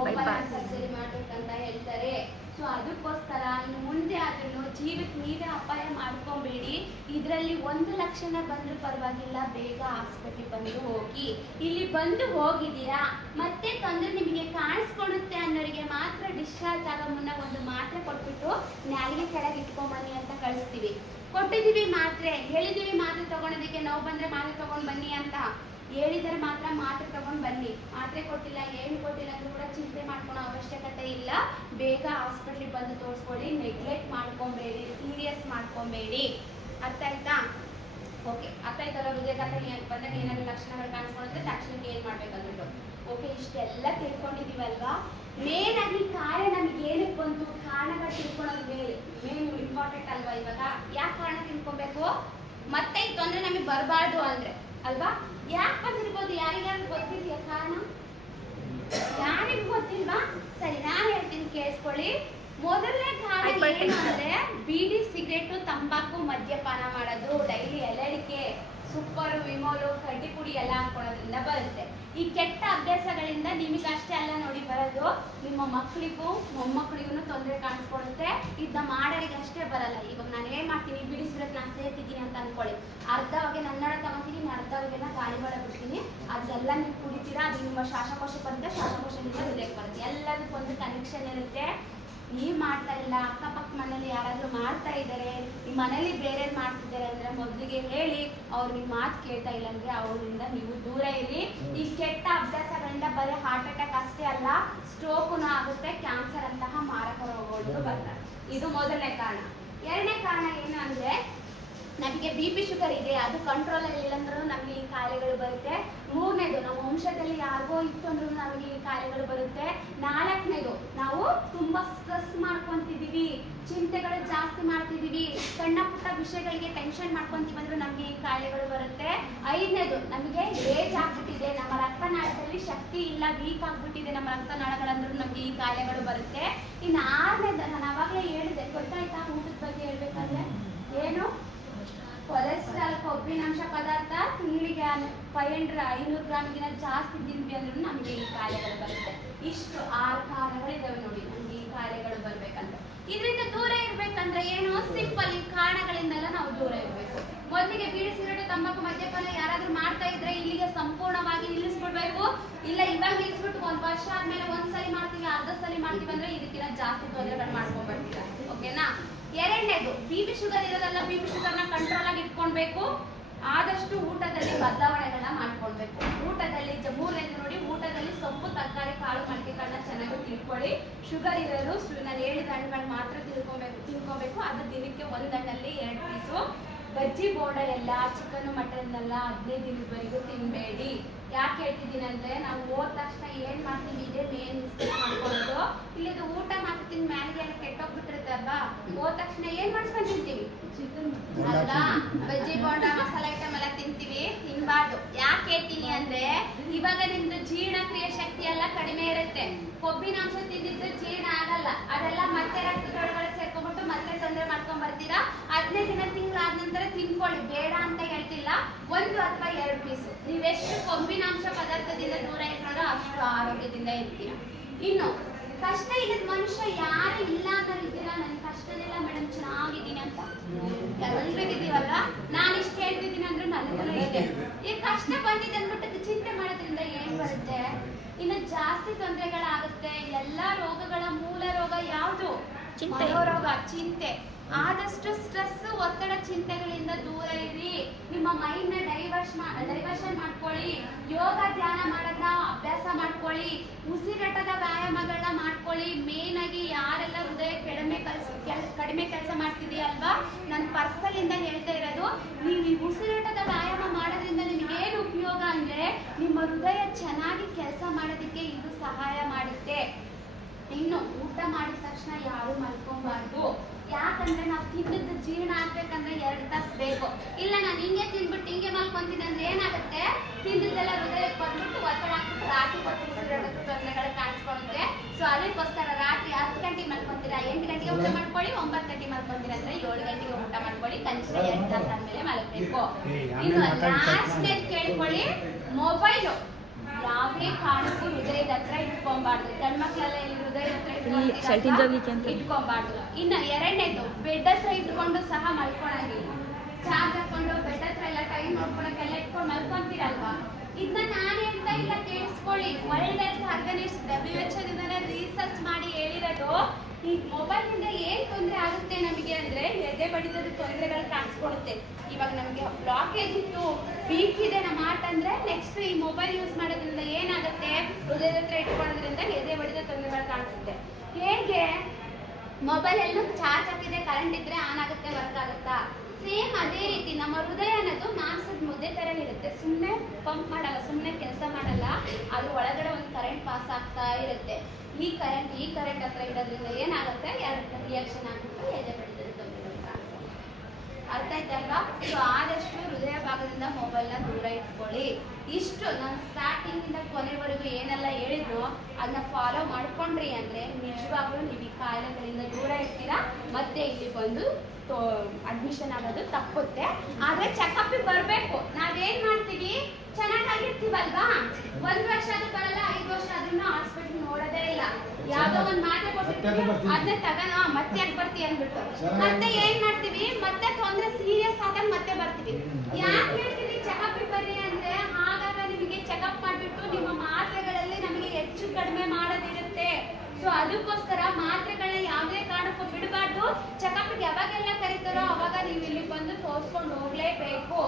ಓಪನ್ ಸರ್ಜರಿ ಮಾಡ್ಬೇಕಂತ ಹೇಳ್ತಾರೆ. ಸೊ ಅದಕ್ಕೋಸ್ಕರ ಇನ್ನು ಮುಂದೆ ಆದ್ರೂ ಜೀವಕ್ಕೆ ನೀವೇ ಅಪಾಯ ಮಾಡ್ಕೊಬೇಡಿ. ಇದರಲ್ಲಿ ಒಂದು ಲಕ್ಷಣ ಬಂದ್ರೂ ಪರವಾಗಿಲ್ಲ, ಬೇಗ ಹಾಸ್ಪಿಟಲ್ ಬಂದು ಹೋಗಿ. ಇಲ್ಲಿ ಬಂದು ಹೋಗಿದ್ದೀರಾ, ಮತ್ತೆ ತೊಂದರೆ ನಿಮಗೆ ಕಾಣಿಸ್ಕೊಳುತ್ತೆ ಅನ್ನೋರಿಗೆ ಮಾತ್ರ ಡಿಸ್ಚಾರ್ಜ್ ಆಗೋ ಮುನ್ನ ಒಂದು ಮಾತ್ರೆ ಕೊಟ್ಬಿಟ್ಟು ನಾಲಿಗೆ ಕೆಳಗೆ ಇಟ್ಕೊಂಬನ್ನಿ ಅಂತ ಕಳಿಸ್ತೀವಿ. ಕೊಟ್ಟಿದ್ದೀವಿ ಮಾತ್ರೆ, ಹೇಳಿದೀವಿ ಮಾತ್ರೆ ತಗೊಳೋದಕ್ಕೆ, ನೋವು ಬಂದ್ರೆ ಮಾತ್ರೆ ತಗೊಂಡ್ ಬನ್ನಿ ಅಂತ ಹೇಳಿದರೆ ಮಾತ್ರ ಮಾತ್ರೆ ತಗೊಂಡ್ ಬನ್ನಿ. ಮಾತ್ರೆ ಕೊಟ್ಟಿಲ್ಲ, ಏನು ಕೊಟ್ಟಿಲ್ಲ ಅಂದ್ರೂ ಕೂಡ ಚಿಂತೆ ಮಾಡ್ಕೊಳೋ ಅವಶ್ಯಕತೆ ಇಲ್ಲ. ಬೇಗ ಹಾಸ್ಪಿಟ್ಲಿಗೆ ಬಂದು ತೋರಿಸ್ಕೊಳ್ಳಿ, ನೆಗ್ಲೆಕ್ಟ್ ಮಾಡ್ಕೊಬೇಡಿ, ಸೀರಿಯಸ್ ಮಾಡ್ಕೊಬೇಡಿ. ಅರ್ಥ ಆಯ್ತಾ? ಓಕೆ, ಅರ್ಥ ಆಯ್ತಲ್ಲ? ಹೃದಯಘಾತ ಬಂದಾಗ ಏನಾದ್ರು ಲಕ್ಷಣಗಳು ಕಾಣಿಸ್ಕೊಳ್ಳುತ್ತೆ, ತಕ್ಷಣಕ್ಕೆ ಏನ್ ಮಾಡ್ಬೇಕಂದ್ಬಿಟ್ಟು. ಓಕೆ, ಇಷ್ಟೆಲ್ಲ ತಿಳ್ಕೊಂಡಿದೀವಲ್ವಾ? ಮೇನ್ ಆಗಿ ಕಾರಣ ನಮ್ಗೆ ಏನಕ್ಕೆ ಬಂತು, ಕಾರಣಗಳು ತಿಳ್ಕೊಳ್ಳೋದು ಮೇನ್ ಇಂಪಾರ್ಟೆಂಟ್ ಅಲ್ವಾ? ಇವಾಗ ಯಾಕೆ ಕಾರಣ ತಿಳ್ಕೊಬೇಕು? ಮತ್ತೆ ಈ ತೊಂದರೆ ನಮಗೆ ಬರಬಾರ್ದು ಅಂದ್ರೆ ಅಲ್ವಾ? ಯಾಕೆ ಬಂದಿರ್ಬೋದು? ಯಾರಿಗಾದ್ರೂ ಗೊತ್ತಿದೆಯಾ ಕಾರಣ? ಯಾರಿಗೂ ಗೊತ್ತಿಲ್ವಾ? ಕೇಳಿಸ್ಕೊಳ್ಳಿ. ಮೊದಲನೇ ಕಾರಣ ಏನು ಅಂದ್ರೆ ಬೀಡಿ, ಸಿಗರೇಟು, ತಂಬಾಕು, ಮದ್ಯಪಾನ ಮಾಡೋದು, ಡೈಲಿ ಎಲೆಡಿಕೆ, ಸೂಪರು, ವಿಮೋಲು, ಕಡ್ಡಿ ಪುಡಿ ಎಲ್ಲ ಹಾಕೊಳ್ಳೋದ್ರಿಂದ ಬರುತ್ತೆ. ಈ ಕೆಟ್ಟ ಅಭ್ಯಾಸಗಳಿಂದ ನಿಮಗಷ್ಟೇ ಅಲ್ಲ ನೋಡಿ ಬರೋದು, ನಿಮ್ಮ ಮಕ್ಕಳಿಗೂ ಮೊಮ್ಮಕ್ಕಳಿಗೂ ತೊಂದರೆ ಕಾಣಿಸ್ಕೊಡುತ್ತೆ. ಇದನ್ನ ಮಾಡೋರಿಗೆ ಅಷ್ಟೇ ಬರಲ್ಲ. ಇವಾಗ ನಾನು ಏನ್ ಮಾಡ್ತೀನಿ, ಬೀಡಿ ಸಿಗರೇಟ್ ನಾನು ಸೇರ್ತಿದ್ದೀನಿ ಅಂತ ಅನ್ಕೊಳ್ಳಿ, ಅರ್ಧವಾಗಿ ನನ್ನಡ ತಗೋತೀನಿ, ಅರ್ಧವಾಗೆಲ್ಲ ಗಾಳಿ ಒಳಗೆ ಬಿಡ್ತೀನಿ, ಅದೆಲ್ಲ ನೀವು ಕುಡಿತೀರಾ, ಅದು ನಿಮ್ಮ ಶ್ವಾಸಕೋಶಕ್ಕೆ ಬರುತ್ತೆ, ಶ್ವಾಸಕೋಶದಿಂದ ಹೃದಯಕ್ಕೆ ಬರುತ್ತೆ. ಎಲ್ಲದಕ್ಕೂ ಒಂದು ಕನೆಕ್ಷನ್ ಇರುತ್ತೆ. ನೀವು ಮಾಡ್ತಾ ಇಲ್ಲ, ಅಕ್ಕಪಕ್ಕ ಮನೇಲಿ ಯಾರಾದ್ರೂ ಮಾಡ್ತಾ ಇದ್ದಾರೆ, ನಿಮ್ಮ ಮನೇಲಿ ಬೇರೆ ಮಾಡ್ತಿದ್ದಾರೆ ಅಂದ್ರೆ ಮೊದಲಿಗೆ ಹೇಳಿ, ಅವ್ರು ನಿಮ್ಮ ಮಾತು ಕೇಳ್ತಾ ಇಲ್ಲ ಅಂದ್ರೆ ಅವರಿಂದ ನೀವು ದೂರ ಇರಿ. ಈ ಕೆಟ್ಟ ಅಭ್ಯಾಸಗಳಿಂದ ಬರೀ ಹಾರ್ಟ್ ಅಟ್ಯಾಕ್ ಅಷ್ಟೇ ಅಲ್ಲ, ಸ್ಟ್ರೋಕ್ನು ಆಗುತ್ತೆ, ಕ್ಯಾನ್ಸರ್ ಅಂತಹ ಮಾರಕ ರೋಗಗಳು ಬರ್ತಾರೆ. ಇದು ಮೊದಲನೇ ಕಾರಣ. ಎರಡನೇ ಕಾರಣ ಏನು ಅಂದ್ರೆ ನಮಗೆ ಬಿ ಶುಗರ್ ಇದೆ, ಅದು ಕಂಟ್ರೋಲ್ ಇಲ್ಲ ಅಂದ್ರೂ ನಮಗೆ ಈ ಕಾಯಿಲೆಗಳು ಬರುತ್ತೆ. ಮೂರನೇದು, ನಮ್ಮ ವಂಶದಲ್ಲಿ ಯಾರಿಗೋ ಇತ್ತು ಅಂದ್ರೂ ನಮಗೆ ಈ ಕಾಯಿಲೆಗಳು ಬರುತ್ತೆ. ನಾಲ್ಕನೇದು, ನಾವು ತುಂಬಾ ಸ್ಟ್ರೆಸ್ ಮಾಡ್ಕೊಂತಿದೀವಿ, ಚಿಂತೆಗಳು ಜಾಸ್ತಿ ಮಾಡ್ತಿದೀವಿ, ಸಣ್ಣ ಪುಟ್ಟ ವಿಷಯಗಳಿಗೆ ಟೆನ್ಷನ್ ಮಾಡ್ಕೊಂತೀವಿ ಅಂದ್ರೂ ನಮಗೆ ಈ ಕಾಯಿಲೆಗಳು ಬರುತ್ತೆ. ಐದನೇದು, ನಮಗೆ ಏಜ್ ಆಗ್ಬಿಟ್ಟಿದೆ, ನಮ್ಮ ರಕ್ತನಾಳದಲ್ಲಿ ಶಕ್ತಿ ಇಲ್ಲ, ವೀಕ್ ಆಗ್ಬಿಟ್ಟಿದೆ ನಮ್ಮ ರಕ್ತನಾಳಗಳಂದ್ರೂ ನಮಗೆ ಈ ಕಾಯಿಲೆಗಳು ಬರುತ್ತೆ. ಇನ್ನು ಆರನೇದು, ನಾನು ಅವಾಗಲೇ ಹೇಳಿದೆ, ಗೊತ್ತಾಯ್ತಾ ಊಟದ ಬಗ್ಗೆ ಹೇಳ್ಬೇಕಾದ್ರೆ ಏನು, ಕೊಲೆಸ್ಟ್ರಾಲ್, ಕೊಬ್ಬಿನಾಂಶ ಪದಾರ್ಥ ತಿಂಗಳಿಗೆ 500 ಗ್ರಾಮ್ಗಿಂತ ಜಾಸ್ತಿ ತಿಂದ್ವಿ ಅಂದ್ರೂ ನಮಗೆ ಈ ಕಾಯಿಲೆಗಳು ಬರುತ್ತೆ. ಇಷ್ಟು 6 ಕಾರಣಗಳಿದಾವೆ ನೋಡಿ ನಮಗೆ ಈ ಕಾಯಿಲೆಗಳು ಬರ್ಬೇಕಂತ. ಇದರಿಂದ ದೂರ ಇರ್ಬೇಕಂದ್ರೆ ಏನು, ಸಿಂಪಲ್, ಈ ಕಾರಣಗಳಿಂದೆಲ್ಲ ನಾವು ದೂರ ಇರಬೇಕು. ಮೊದಲಿಗೆ ಬೀಡಿ, ಸಿಗರೇಟು, ತಂಬಾಕು, ಮದ್ಯಪಾನ ಯಾರಾದ್ರೂ ಮಾಡ್ತಾ ಇದ್ರೆ ಇಲ್ಲಿಗೆ ಸಂಪೂರ್ಣವಾಗಿ ನಿಲ್ಲಿಸ್ಬಿಡ್ಬೇಕು. ಇಲ್ಲ ಇವಾಗ ನಿಲ್ಲಿಸ್ಬಿಟ್ಟು 1 ವರ್ಷ ಆದ್ಮೇಲೆ ಒಂದ್ಸಲಿ ಮಾಡ್ತೀವಿ, ಅರ್ಧ ಸಲಿ ಮಾಡ್ತೀವಿ ಅಂದ್ರೆ ಇದಕ್ಕಿಂತ ಜಾಸ್ತಿ ತೊಂದರೆಗಳು ಮಾಡ್ಕೊಂಡ್ಬರ್ತೀರ. ಓಕೆನಾ? ಎರಡನೇದು, ಬಿ ಶುಗರ್ ಇರೋದಲ್ಲ, ಬಿ ಶುಗರ್ನ ಕಂಟ್ರೋಲ್ ಆಗಿ ಇಟ್ಕೊಳ್ಬೇಕು. ಆದಷ್ಟು ಊಟದಲ್ಲಿ ಬದಲಾವಣೆಗಳನ್ನ ಮಾಡ್ಕೊಳ್ಬೇಕು. ಊಟದಲ್ಲಿ ಮೂರನೇದು ನೋಡಿ, ಊಟದಲ್ಲಿ ಸೊಪ್ಪು, ತರಕಾರಿ, ಕಾಳು, ಮೊಳಕೆಗಳನ್ನ ಚೆನ್ನಾಗಿ ತಿಳ್ಕೊಳ್ಳಿ. ಶುಗರ್ ಇರೋರು ನಾನು ಹೇಳಿದ ಹಣ್ಣುಗಳು ಮಾತ್ರ ತಿನ್ಕೋಬೇಕು. ಅದು ದಿನಕ್ಕೆ 1 ಹಣ್ಣಲ್ಲಿ 2 ಪೀಸು. ಬಜ್ಜಿ, ಬೋಂಡ ಎಲ್ಲ, ಚಿಕನ್, ಮಟನ್ ಎಲ್ಲ 15 ದಿನದವರೆಗೂ ತಿನ್ಬೇಡಿ. ಯಾಕೆ ಹೇಳ್ತಿದ್ದೀನಿ ಅಂದ್ರೆ, ನಾವು ಹೋದ ತಕ್ಷಣ ಏನ್ ಮಾಡ್ತೀವಿ, ಇದೇ ಮೇನ್ ಮಿಸ್ಟೇಕ್ ಮಾಡ್ಕೊಳ್ಳೋದು. ಇಲ್ಲಿದು ಊಟ ಮಾಡ್ತೀನಿ ಮ್ಯಾಲಿಗೆ ಎಲ್ಲ ಕೆಟ್ಟೋಗ್ಬಿಟ್ಟಿರುತ್ತೆ ಅಲ್ವಾ, ಹೋದ ತಕ್ಷಣ ಏನ್ ಮಾಡ್ಸ್ಕೊಂಡು ತಿಂತೀವಿ ಅಲ್ವಾ, ಬಜ್ಜಿ, ಬೋಂಡ, ಮಸಾಲೆ ಐಟಮ್ ಎಲ್ಲ ತಿಂತೀವಿ. ತಿನ್ಬಾರ್ದು. ಯಾಕೆ ಹೇಳ್ತೀನಿ ಅಂದ್ರೆ, ಇವಾಗ ನಿಮ್ದು ಜೀರ್ಣಕ್ರಿಯೆ ಶಕ್ತಿ ಎಲ್ಲ ಕಡಿಮೆ ಇರುತ್ತೆ. ಕೊಬ್ಬಿನಾಂಶ ತಿಂದಿದ್ದು ಜೀರ್ಣ ಆಗಲ್ಲ, ಅದೆಲ್ಲ ಮತ್ತೆ ರಕ್ತದೊಳಗಡೆ ಸೇರ್ಕೊಂಡ್ಬಿಟ್ಟು ಮತ್ತೆ ತೊಂದರೆ ಮಾಡ್ಕೊಂಡ್ ಬರ್ತೀರಾ. 15 ದಿನ ತಿಂಗಳಾದ ನಂತರ ತಿನ್ಕೊಳ್ಳಿ, ಬೇಡ ಅಂತ ಹೇಳ್ತಿಲ್ಲ. 1 ಅಥವಾ 2 ಪೀಸು. ನೀವೆಷ್ಟು ಕೊಬ್ಬಿನಾಂಶ ಪದಾರ್ಥದಿಂದ ದೂರ ಇರೋರೋ ಅಷ್ಟು ಆರೋಗ್ಯದಿಂದ ಇರ್ತೀರಾ. ಇನ್ನು ಕಷ್ಟ ಇಲ್ಲದ ಮನುಷ್ಯ ಯಾರು ಇಲ್ಲ ಅನ್ನೋರು ಇದ್ದೀರಾ, ನನ್ ಕಷ್ಟದಿಲ್ಲ ಮೇಡಮ್, ಚೆನ್ನಾಗಿದ್ದೀನಿ ಅಂತ ಎಲ್ರಿಗಿದ್ದೀವಲ್ಲ. ನಾನು ಇಷ್ಟು ಹೇಳ್ತಿದ್ದೀನಿ ಅಂದ್ರೆ ನನಗೂ ಇದೆ. ಈ ಕಷ್ಟ ಬಂದಿದೆ ಅಂದ್ಬಿಟ್ಟು ಚಿಂತೆ ಮಾಡೋದ್ರಿಂದ ಏನ್ ಬರುತ್ತೆ, ಇನ್ನು ಜಾಸ್ತಿ ತೊಂದರೆಗಳಾಗುತ್ತೆ. ಎಲ್ಲಾ ರೋಗಗಳ ಮೂಲ ರೋಗ ಯಾವುದು? ಮನೋರೋಗ, ಚಿಂತೆ. ಆದಷ್ಟು ಸ್ಟ್ರೆಸ್, ಒತ್ತಡ, ಚಿಂತೆಗಳಿಂದ ದೂರ ಇರಿ. ನಿಮ್ಮ ಮೈಂಡ್ ನ ಡೈವರ್ಷನ್ ಮಾಡ್ಕೊಳ್ಳಿ. ಯೋಗ, ಧ್ಯಾನ ಮಾಡೋದನ್ನ ಅಭ್ಯಾಸ ಮಾಡ್ಕೊಳ್ಳಿ. ಉಸಿರಾಟದ ವ್ಯಾಯಾಮಗಳನ್ನ ಮಾಡ್ಕೊಳ್ಳಿ. ಮೇನ್ ಆಗಿ ಯಾರೆಲ್ಲ ಹೃದಯ ಕಡಿಮೆ ಕೆಲಸ ಮಾಡ್ತಿದೆಯಲ್ವಾ, ನಾನು ಪರ್ಸನಲ್ ಇಂದ ಹೇಳ್ತಾ ಇರೋದು, ನೀವು ಈ ಉಸಿರಾಟದ ವ್ಯಾಯಾಮ ಮಾಡೋದ್ರಿಂದ ನಿಮ್ಗೆ ಏನು ಉಪಯೋಗ ಅಂದ್ರೆ, ನಿಮ್ಮ ಹೃದಯ ಚೆನ್ನಾಗಿ ಕೆಲಸ ಮಾಡೋದಕ್ಕೆ ಇದು ಸಹಾಯ ಮಾಡುತ್ತೆ. ಇನ್ನು ಊಟ ಮಾಡಿದ ತಕ್ಷಣ ಯಾರು ಮಲ್ಕೊಬಾರ್ದು. ಯಾಕಂದ್ರೆ ನಾವು ತಿನ್ನದ್ದು ಜೀರ್ಣ ಆಗ್ಬೇಕಂದ್ರೆ 2 ತಾಸು ಬೇಕು. ಇಲ್ಲ ನಾನು ಹಿಂಗೆ ತಿನ್ಬಿಟ್ಟು ಹಿಂಗೆ ಮಲ್ಕೊಂತೀನಿ ಅಂದ್ರೆ ಏನಾಗುತ್ತೆ, ತಿನ್ನದೆಲ್ಲ ಹೃದಯಕ್ಕೆ ಬಂದ್ಬಿಟ್ಟು ಒತ್ತಡ ಹಾಕ್ಬಿಟ್ಟು ರಾತ್ರಿ ಹೊತ್ತು ಉಸಿರಾಡೋದು ತೊಂದರೆಗಳು ಕಾಣಿಸ್ಕೊಳುತ್ತೆ. ಸೊ ಅದಕ್ಕೋಸ್ಕರ ರಾತ್ರಿ 10 ಗಂಟೆಗೆ ಮಲ್ಕೊಂತೀರಾ, 8 ಗಂಟೆಗೆ ಊಟ ಮಾಡ್ಕೊಳ್ಳಿ. 9 ಗಂಟೆಗೆ ಮಲ್ಕೊಂತೀರಾ ಅಂದ್ರೆ 7 ಗಂಟೆಗೆ ಊಟ ಮಾಡ್ಕೊಳ್ಳಿ. ಕನಿಷ್ಠ 2 ತಾಸು ಆದ್ಮೇಲೆ ಮಲಗಬೇಕು. ಇನ್ನು ಲಾಸ್ಟ್ ಕೇಳ್ಕೊಳ್ಳಿ, ಮೊಬೈಲು ಯಾವುದೇ ಕಾರಣಕ್ಕೂ ಹೃದಯದ ಹತ್ರ ಇಟ್ಕೊಬಾರ್ದು. ಗಂಡ್ಮಕ್ಳೆಲ್ಲ ಇಲ್ಲಿ ಹೃದಯದ ಹತ್ರ ಇಟ್ಕೊಬಾರ್ದು. ಇನ್ನು ಎರಡನೇದು, ಬೆಡ್ ಹತ್ರ ಇಟ್ಕೊಂಡು ಸಹ ಮಲ್ಕೊಳಂಗಿಲ್ಲ. ಚಾರ್ಜ್ ಹಾಕೊಂಡು ಬೆಡ್ ಹತ್ರ ಎಲ್ಲ ಟೈಮ್ ನೋಡ್ಕೊಳಕ್ಕೆಲ್ಲ ಇಟ್ಕೊಂಡು ಮಲ್ಕೊಂತೀರಲ್ವಾ, ಇದನ್ನ ನಾನು ಹೇಳ್ತಾ ಇಲ್ಲ, ಕೇಳಿಸ್ಕೊಳ್ಳಿ. World health organization WHO research ಮಾಡಿ ಹೇಳಿರೋದು, ಈ ಮೊಬೈಲ್ ನಿಂದ ಏನ್ ತೊಂದರೆ ಆಗುತ್ತೆ ನಮಗೆ ಅಂದ್ರೆ, ಎದೆ ಬಡಿತದ ತೊಂದರೆಗಳು ಕಾಣಿಸ್ಕೊಳುತ್ತೆ. ಇವಾಗ ನಮಗೆ ಬ್ಲಾಕೇಜ್ ಇತ್ತು, ವೀಕ್ ಇದೆ ನಮ್ಮ ಹಾರ್ಟ್ ಅಂದ್ರೆ, ನೆಕ್ಸ್ಟ್ ಈ ಮೊಬೈಲ್ ಯೂಸ್ ಮಾಡೋದ್ರಿಂದ ಏನಾಗುತ್ತೆ, ಹೃದಯದ ಹತ್ರ ಇಟ್ಕೊಳ್ಳೋದ್ರಿಂದ ಎದೆ ಬಡಿದ ತೊಂದರೆಗಳು ಕಾಣಿಸುತ್ತೆ. ಹೇಗೆ ಮೊಬೈಲ್ ಎಲ್ಲ ಚಾರ್ಜ್ ಹಾಕಿದ್ರೆ ಕರೆಂಟ್ ಇದ್ರೆ ಆನ್ ಆಗುತ್ತೆ, ವರ್ಕ್ ಆಗುತ್ತಾ? ಸೇಮ್ ಅದೇ ರೀತಿ ನಮ್ಮ ಹೃದಯ ಅನ್ನೋದು ಮಾಂಸದ ಮುದ್ದೆ ತರ ಇರುತ್ತೆ. ಸುಮ್ಮನೆ ಪಂಪ್ ಮಾಡಲ್ಲ, ಸುಮ್ಮನೆ ಕೆಲಸ ಮಾಡಲ್ಲ. ಅದ್ರ ಒಳಗಡೆ ಒಂದು ಕರೆಂಟ್ ಪಾಸ್ ಆಗ್ತಾ ಇರುತ್ತೆ. ಈ ಕರೆಂಟ್ ಹತ್ರ ಇಡೋದ್ರಿಂದ ಏನಾಗುತ್ತೆ, 2 ರಿಯಾಕ್ಷನ್ ಆಗುತ್ತೆ, ಎದೆ ಬಡಿತದ ತೊಂದರೆಗಳು ಕಾಣಿಸುತ್ತೆ. ಅರ್ಥ ಆಯ್ತಲ್ವಾ? ಸೊ ಆದಷ್ಟು ಹೃದಯ ಭಾಗದಿಂದ ಮೊಬೈಲ್ನ ದೂರ ಇಟ್ಕೊಳ್ಳಿ. ಇಷ್ಟು ನಾನು ಸ್ಟಾರ್ಟಿಂಗಿಂದ ಕೊನೆವರೆಗೂ ಏನೆಲ್ಲ ಹೇಳಿದ್ನೋ ಅದನ್ನ ಫಾಲೋ ಮಾಡ್ಕೊಂಡ್ರಿ ಅಂದರೆ ನಿಜವಾಗ್ಲೂ ನೀವು ಈ ಕಾಯಿಲೆಗಳಿಂದ ದೂರ ಇರ್ತೀರಾ. ಮತ್ತೆ ಇಲ್ಲಿ ಬಂದು ಅಡ್ಮಿಷನ್ ಆಗೋದು ತಪ್ಪುತ್ತೆ. ಆದರೆ ಚೆಕಪ್ಪಿಗೆ ಬರಬೇಕು. ನಾವೇನು ಮಾಡ್ತೀವಿ, ಚೆನ್ನಾಗಿರ್ತೀವಲ್ವಾ, 1 ವರ್ಷ ಆದ್ರೂ ಬರಲ್ಲ, 5 ವರ್ಷ ಆದ್ರೂ ಹಾಸ್ಪಿಟಲ್ ನೋಡೋದೇ ಇಲ್ಲ. ಯಾವ್ದೋ ಒಂದು ಮಾತ್ರೆ ಕೊಟ್ಟಿರ್ತೀವಿ, ಅದನ್ನ ತಗೋಣ ಮತ್ತೆ ಯಾಕೆ ಬರ್ತೀವಿ ಅಂದ್ಬಿಟ್ಟು ಮತ್ತೆ ಏನ್ ಮಾಡ್ತೀವಿ, ಮತ್ತೆ ತೊಂದರೆ ಸೀರಿಯಸ್ ಆದಾಗ ಮತ್ತೆ ಬರ್ತೀವಿ. ಯಾಕೆ ಹೇಳ್ತೀವಿ ಚೆಕಪ್ಪಿಗೆ ಬರ್ರಿ ಅಂದ್ರೆ, ಆಗಾಗ ನಿಮಗೆ ಚೆಕಪ್ ಮಾಡಿಬಿಟ್ಟು ನಿಮ್ಮ ಮಾತ್ರೆಗಳಲ್ಲಿ ನಮಗೆ ಹೆಚ್ಚು ಕಡಿಮೆ ಮಾಡೋದಿರುತ್ತೆ. ಸೊ ಅದಕ್ಕೋಸ್ಕರ ಮಾತ್ರೆಗಳನ್ನ ಯಾವುದೇ ಕಾರಣಕ್ಕೂ ಬಿಡಬಾರ್ದು. ಚೆಕಪ್ಗೆ ಯಾವಾಗೆಲ್ಲ ಕರೀತಾರೋ ಅವಾಗ ನೀವು ಇಲ್ಲಿ ಬಂದು ತೋರಿಸ್ಕೊಂಡು ಹೋಗ್ಲೇಬೇಕು.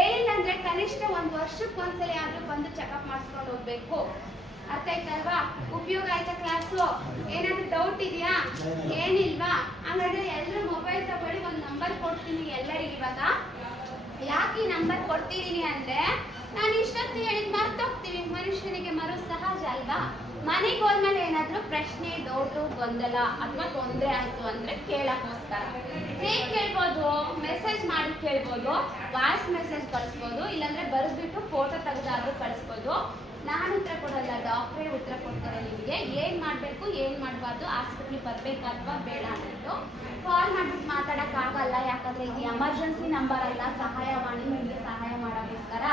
ಏನಿಲ್ಲ ಅಂದ್ರೆ ಕನಿಷ್ಠ 1 ವರ್ಷಕ್ಕೆ ಒಂದ್ಸಲ ಆದ್ರೂ ಬಂದು ಚೆಕಪ್ ಮಾಡಿಸ್ಕೊಂಡು ಹೋಗ್ಬೇಕು. ಅರ್ಥ ಆಯ್ತಲ್ವಾ? ಉಪಯೋಗ ಆಯ್ತಾ ಕ್ಲಾಸು? ಏನಾದ್ರೂ ಡೌಟ್ ಇದೆಯಾ? ಏನಿಲ್ವಾ? ಹಾಗಾದ್ರೆ ಎಲ್ಲರೂ ಮೊಬೈಲ್ ತಗೊಳ್ಳಿ. ಒಂದು ನಂಬರ್ ಕೊಡ್ತೀನಿ ಎಲ್ಲರಿಗೆ. ಇವಾಗ ಯಾಕೆ ಈ ನಂಬರ್ ಕೊಡ್ತಿದ್ದೀನಿ ಅಂದ್ರೆ, ನಾನು ಇಷ್ಟೊತ್ತು ಹೇಳಿದ್ ಮರ್ತೋಗ್ತೀವಿ. ಮನುಷ್ಯನಿಗೆ ಮರು ಸಹಜ ಅಲ್ವಾ? ಮನೆಗೆ ಹೋದ್ಮೇಲೆ ಏನಾದ್ರೂ ಪ್ರಶ್ನೆ, ಡೌಟು, ಗೊಂದಲ ಅಥವಾ ತೊಂದರೆ ಆಯ್ತು ಅಂದ್ರೆ ಕೇಳಕ್ಕೋಸ್ಕರ ಹೇಗೆ ಕೇಳ್ಬೋದು? ಮೆಸೇಜ್ ಮಾಡಿ ಕೇಳ್ಬೋದು, ವಾಯ್ಸ್ ಮೆಸೇಜ್ ಕಳಿಸ್ಬೋದು, ಇಲ್ಲಾಂದ್ರೆ ಬರೆದ್ಬಿಟ್ಟು ಫೋಟೋ ತೆಗೆದಾದ್ರೂ ಕಳಿಸ್ಬೋದು. ನಾನು ಉತ್ತರ ಕೊಡಲ್ಲ, ಡಾಕ್ಟ್ರೇ ಉತ್ತರ ಕೊಡ್ತಾರೆ ನಿಮಗೆ. ಏನು ಮಾಡಬೇಕು, ಏನು ಮಾಡಬಾರ್ದು, ಹಾಸ್ಪಿಟ್ಲಿಗೆ ಬರಬೇಕಾ ಅಥವಾ ಬೇಡ ಅಂದ್ಬಿಟ್ಟು ಕಾಲ್ ಮಾಡ್ಬಿಟ್ಟು ಮಾತಾಡೋಕ್ಕಾಗಲ್ಲ. ಯಾಕಂದರೆ ಇದು ಎಮರ್ಜೆನ್ಸಿ ನಂಬರ್ ಅಲ್ಲ, ಸಹಾಯವಾಣಿ. ನಿಮಗೆ ಸಹಾಯ ಮಾಡೋಕ್ಕೋಸ್ಕರ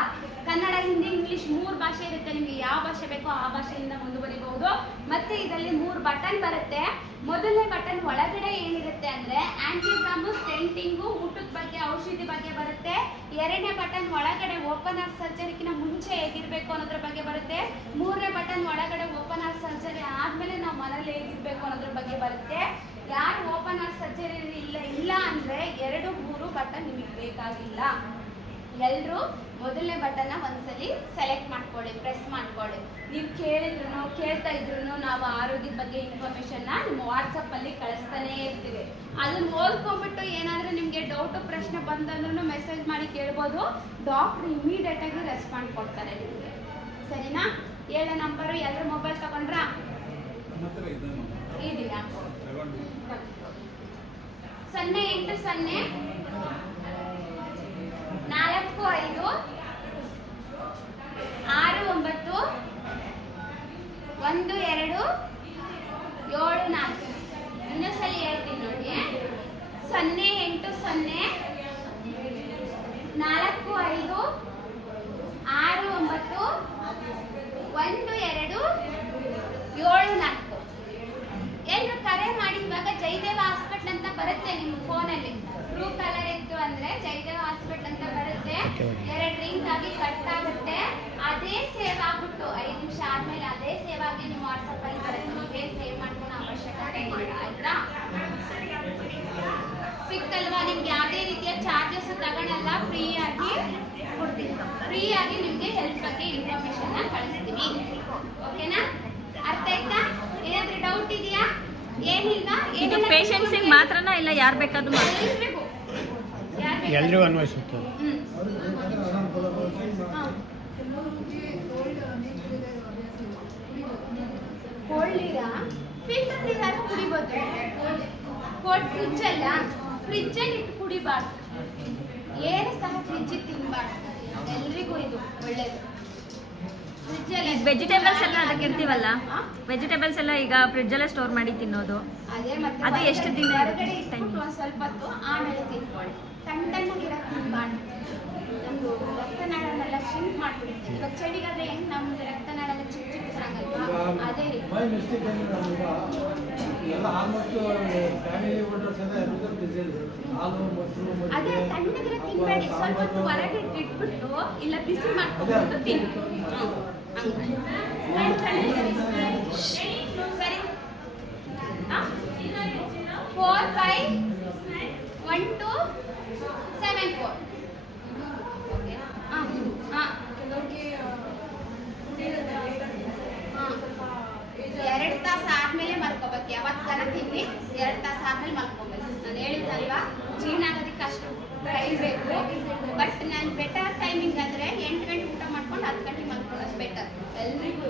ಕನ್ನಡ, ಹಿಂದಿ, ಇಂಗ್ಲೀಷ್ 3 ಭಾಷೆ ಇರುತ್ತೆ. ನಿಮಗೆ ಯಾವ ಭಾಷೆ ಬೇಕೋ ಆ ಭಾಷೆಯಿಂದ ಮುಂದುವರಿಬಹುದು. ಮತ್ತೆ ಇದರಲ್ಲಿ 3 ಬಟನ್ ಬರುತ್ತೆ. ಮೊದಲನೇ ಬಟನ್ ಒಳಗಡೆ ಏನಿರುತ್ತೆ ಅಂದ್ರೆ ಆಂಟಿಗ್ರಾಮು, ಸ್ಟೆಂಟಿಂಗು, ಊಟದ ಬಗ್ಗೆ, ಔಷಧಿ ಬಗ್ಗೆ ಬರುತ್ತೆ. 2ನೇ ಬಟನ್ ಒಳಗಡೆ ಓಪನ್ ಹಾರ್ಟ್ ಸರ್ಜರಿಗಿನ ಮುಂಚೆ ಹೇಗಿರ್ಬೇಕು ಅನ್ನೋದ್ರ ಬಗ್ಗೆ ಬರುತ್ತೆ. 3ನೇ ಬಟನ್ ಒಳಗಡೆ ಓಪನ್ ಹಾರ್ಟ್ ಸರ್ಜರಿ ಆದ್ಮೇಲೆ ನಾವು ಮನೇಲಿ ಹೇಗಿರ್ಬೇಕು ಅನ್ನೋದ್ರ ಬಗ್ಗೆ ಬರುತ್ತೆ. ಯಾರು ಓಪನ್ ಹಾರ್ಟ್ ಸರ್ಜರಿ ಇಲ್ಲ ಅಂದ್ರೆ 2, 3 ಬಟನ್ ನಿಮಗೆ ಬೇಕಾಗಿಲ್ಲ. ಎಲ್ಲರೂ ಮೊದಲನೇ ಬಟನ್ನ ಒಂದ್ಸಲಿ ಸೆಲೆಕ್ಟ್ ಮಾಡ್ಕೊಳ್ಳಿ, ಪ್ರೆಸ್ ಮಾಡ್ಕೊಳ್ಳಿ. ನೀವು ಕೇಳ್ತಾ ಇದ್ರು ನಾವು ಆರೋಗ್ಯದ ಬಗ್ಗೆ ಇನ್ಫಾರ್ಮೇಶನ್ನ ನಿಮ್ಮ ವಾಟ್ಸಪ್ಪಲ್ಲಿ ಕಳಿಸ್ತಾನೇ ಇರ್ತೀವಿ. ಅದನ್ನ ಓದ್ಕೊಂಡ್ಬಿಟ್ಟು ಏನಾದರೂ ನಿಮಗೆ ಡೌಟು, ಪ್ರಶ್ನೆ ಬಂದಂದ್ರೂ ಮೆಸೇಜ್ ಮಾಡಿ ಕೇಳ್ಬೋದು. ಡಾಕ್ಟ್ರು ಇಮಿಡಿಯೇಟ್ ಆಗಿ ರೆಸ್ಪಾಂಡ್ ಕೊಡ್ತಾರೆ ನಿಮಗೆ. ಸರಿನಾ? 7 ನಂಬರು ಎಲ್ಲರೂ ಮೊಬೈಲ್ ತಗೊಂಡ್ರಾ? ಇದೆಯಾ? 080 45 69 12 74. ಇನ್ನೊಂದ್ಸಲ ಹೇಳ್ತೀನಿ ನೋಡಿ. 080 45 69 12 74. ಎಲ್ಲರೂ ಕರೆ ಮಾಡಿ. ಇವಾಗ ಜಯದೇವ ಹಾಸ್ಪಿಟಲ್ ಅಂತ ಬರುತ್ತೆ ನಿಮ್ಮ ಫೋನಲ್ಲಿ. ಬ್ಲೂ ಕಲರ್ ಇತ್ತು ಅಂದ್ರೆ ಜಯದೇವ ಹಾಸ್ಪಿಟಲ್ ಅಂತ ಬರುತ್ತೆ. 2 ರಿಂಗ್ ಆಗಿ ಕಟ್ ಆಗುತ್ತೆ. ಅದೇ ಸೇವ್ ಆಗ್ಬಿಟ್ಟು 5 ನಿಮಿಷ ಆದ್ಮೇಲೆ ಅದೇ ಸೇವ್ ಆಗಿ ನಿಮ್ಮ ವಾಟ್ಸಪ್ ಅಲ್ಲಿ ಬರುತ್ತೆ. ನೀವೇ ಸೇವ್ ಮಾಡ್ಕೊಳ್ಳೋ ಅವಶ್ಯಕತೆ ಇಲ್ಲ. ಆಯ್ತಾ? ಸಿಕ್ತಲ್ವಾ? ನಿಮ್ಗೆ ಯಾವುದೇ ರೀತಿಯ ಚಾರ್ಜಸ್ ತಗೊಳಲ್ಲ, ಫ್ರೀ ಆಗಿ ಕೊಡ್ತೀವಿ. ಫ್ರೀ ಆಗಿ ನಿಮ್ಗೆ ಹೆಲ್ತ್ ಬಗ್ಗೆ ಇನ್ಫಾರ್ಮೇಶನ್ ಕಳಿಸ್ತೀವಿ. ಓಕೆನಾ? ಅರ್ಥ ಆಯ್ತಾ? ಏನಾದ್ರೂ ಡೌಟ್ ಇದೆಯಾ? ಏನಿಲ್ವಾ? ಇದು ಪೇಷಂಟ್ಸಿಗೆ ಮಾತ್ರನಾ ಇಲ್ಲ ಯಾರು ಬೇಕಾದ್ರೂ ಎಲ್ರಿಗೂ ಅನ್ವಯಿಸುತ್ತೆ. ಕೋಲ್ಡ್ ನೀರಾ? ಫಿಲ್ಟರ್ ನೀರಾದ್ರೂ ಕುಡಿಬೋದು. ಕೋಲ್ಡ್ ಫ್ರಿಜ್ ಅಲ್ಲ, ಫ್ರಿಜ್ಜಲ್ಲಿ ಇಟ್ಟು ಕುಡಿಬಾರ್ದು. ಏನು ಸಹ ಫ್ರಿಜ್ ತಿನ್ಬಾರ್ದು. ಎಲ್ರಿಗೂ ಇದು ಒಳ್ಳೇದು. ವೆಜಿಟೇಬಲ್ಸ್ ಎಲ್ಲ ಅದಕ್ಕೆ ಇರ್ತೀವಲ್ಲ, ವೆಜಿಟೇಬಲ್ಸ್ ಎಲ್ಲ ಈಗ ಫ್ರಿಡ್ಜಲ್ಲೇ ಸ್ಟೋರ್ ಮಾಡಿ ತಿನ್ನೋದು. ಅದು ಎಷ್ಟು ದಿನ ಹೊರಗಡೆ ಇಟ್ಬಿಟ್ಟು ಒಂದು ಸ್ವಲ್ಪ ಹೊತ್ತು ಆಮೇಲೆ ತಿನ್ಕೊಳ್ಳಿ. ತಣ್ಣಗಿರೋದು ತಿನ್ಬಾರ್ದು. ನಮ್ದು ರಕ್ತನಾಳನೆಲ್ಲ ಶಿಂಕ್ ಮಾಡ್ಬಿಡುತ್ತೆ. ಇವಾಗ ಚಳಿಗಾದ್ರೆ ಹೆಂಗ್ ನಮ್ದು ರಕ್ತನಾಳೆಲ್ಲ ಚಿಕ್ಕದಾಗಲ್ವಾ, ಅದೇ ರೀತಿ. ಅದೇ ತಣ್ಣಗಿರೋ ತಿನ್ಬೇಡಿ. ಸ್ವಲ್ಪ ಹೊತ್ತು ಹೊರಗೆ ಇಟ್ಬಿಟ್ಟು ಇಲ್ಲ ಬಿಸಿ ಮಾಡ್ಕೊಂಡು ತಿನ್ನಿ. ಸರಿ. 4 5 1 2 7 4. ಓಕೆ. 2 ತಾಸು ಆದ್ಮೇಲೆ ಮಲ್ಕೋಬೇಕು. ಯಾವತ್ತಾರ ತಿನ್ನಿ, 2 ತಾಸು ಆದ್ಮೇಲೆ ಮಲ್ಕೋಬೇಕು. ನಾನು ಹೇಳಿದ್ದಲ್ವಾ, ಜೀರ್ಣ ಆಗೋದಕ್ಕೆ ಅಷ್ಟು ಟೈಮ್ ಬೇಕು. ಬಟ್ ನಾನು ಬೆಟರ್ ಟೈಮಿಂಗ್ ಅಂದರೆ 8 ಗಂಟೆ ಊಟ ಮಾಡ್ಕೊಂಡು 10 ಗಂಟೆ ಮಲ್ಕೊಳ್ಳೋದು ಬೆಟರ್ ಎಲ್ರಿಗೂ.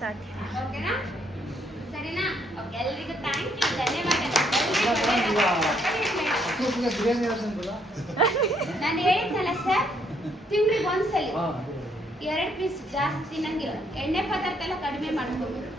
ಸಾಕು. ಓಕೆನಾ? ಸರಿನಾ? ಓಕೆ. ಎಲ್ರಿಗೂ ಥ್ಯಾಂಕ್ ಯು, ಧನ್ಯವಾದಗಳು. ನಾನು ಹೇಳಿದ್ನಲ್ಲ ಸರ್, ತಿಂಗಳಿಗೆ ಒಂದ್ಸಲಿ 2 ಪೀಸ್ ಜಾಸ್ತಿ ತಿನ್ನಂಗಿಲ್ಲ. ಎಣ್ಣೆ ಪದಾರ್ಥ ಎಲ್ಲ ಕಡಿಮೆ ಮಾಡ್ಕೋಬೇಕು.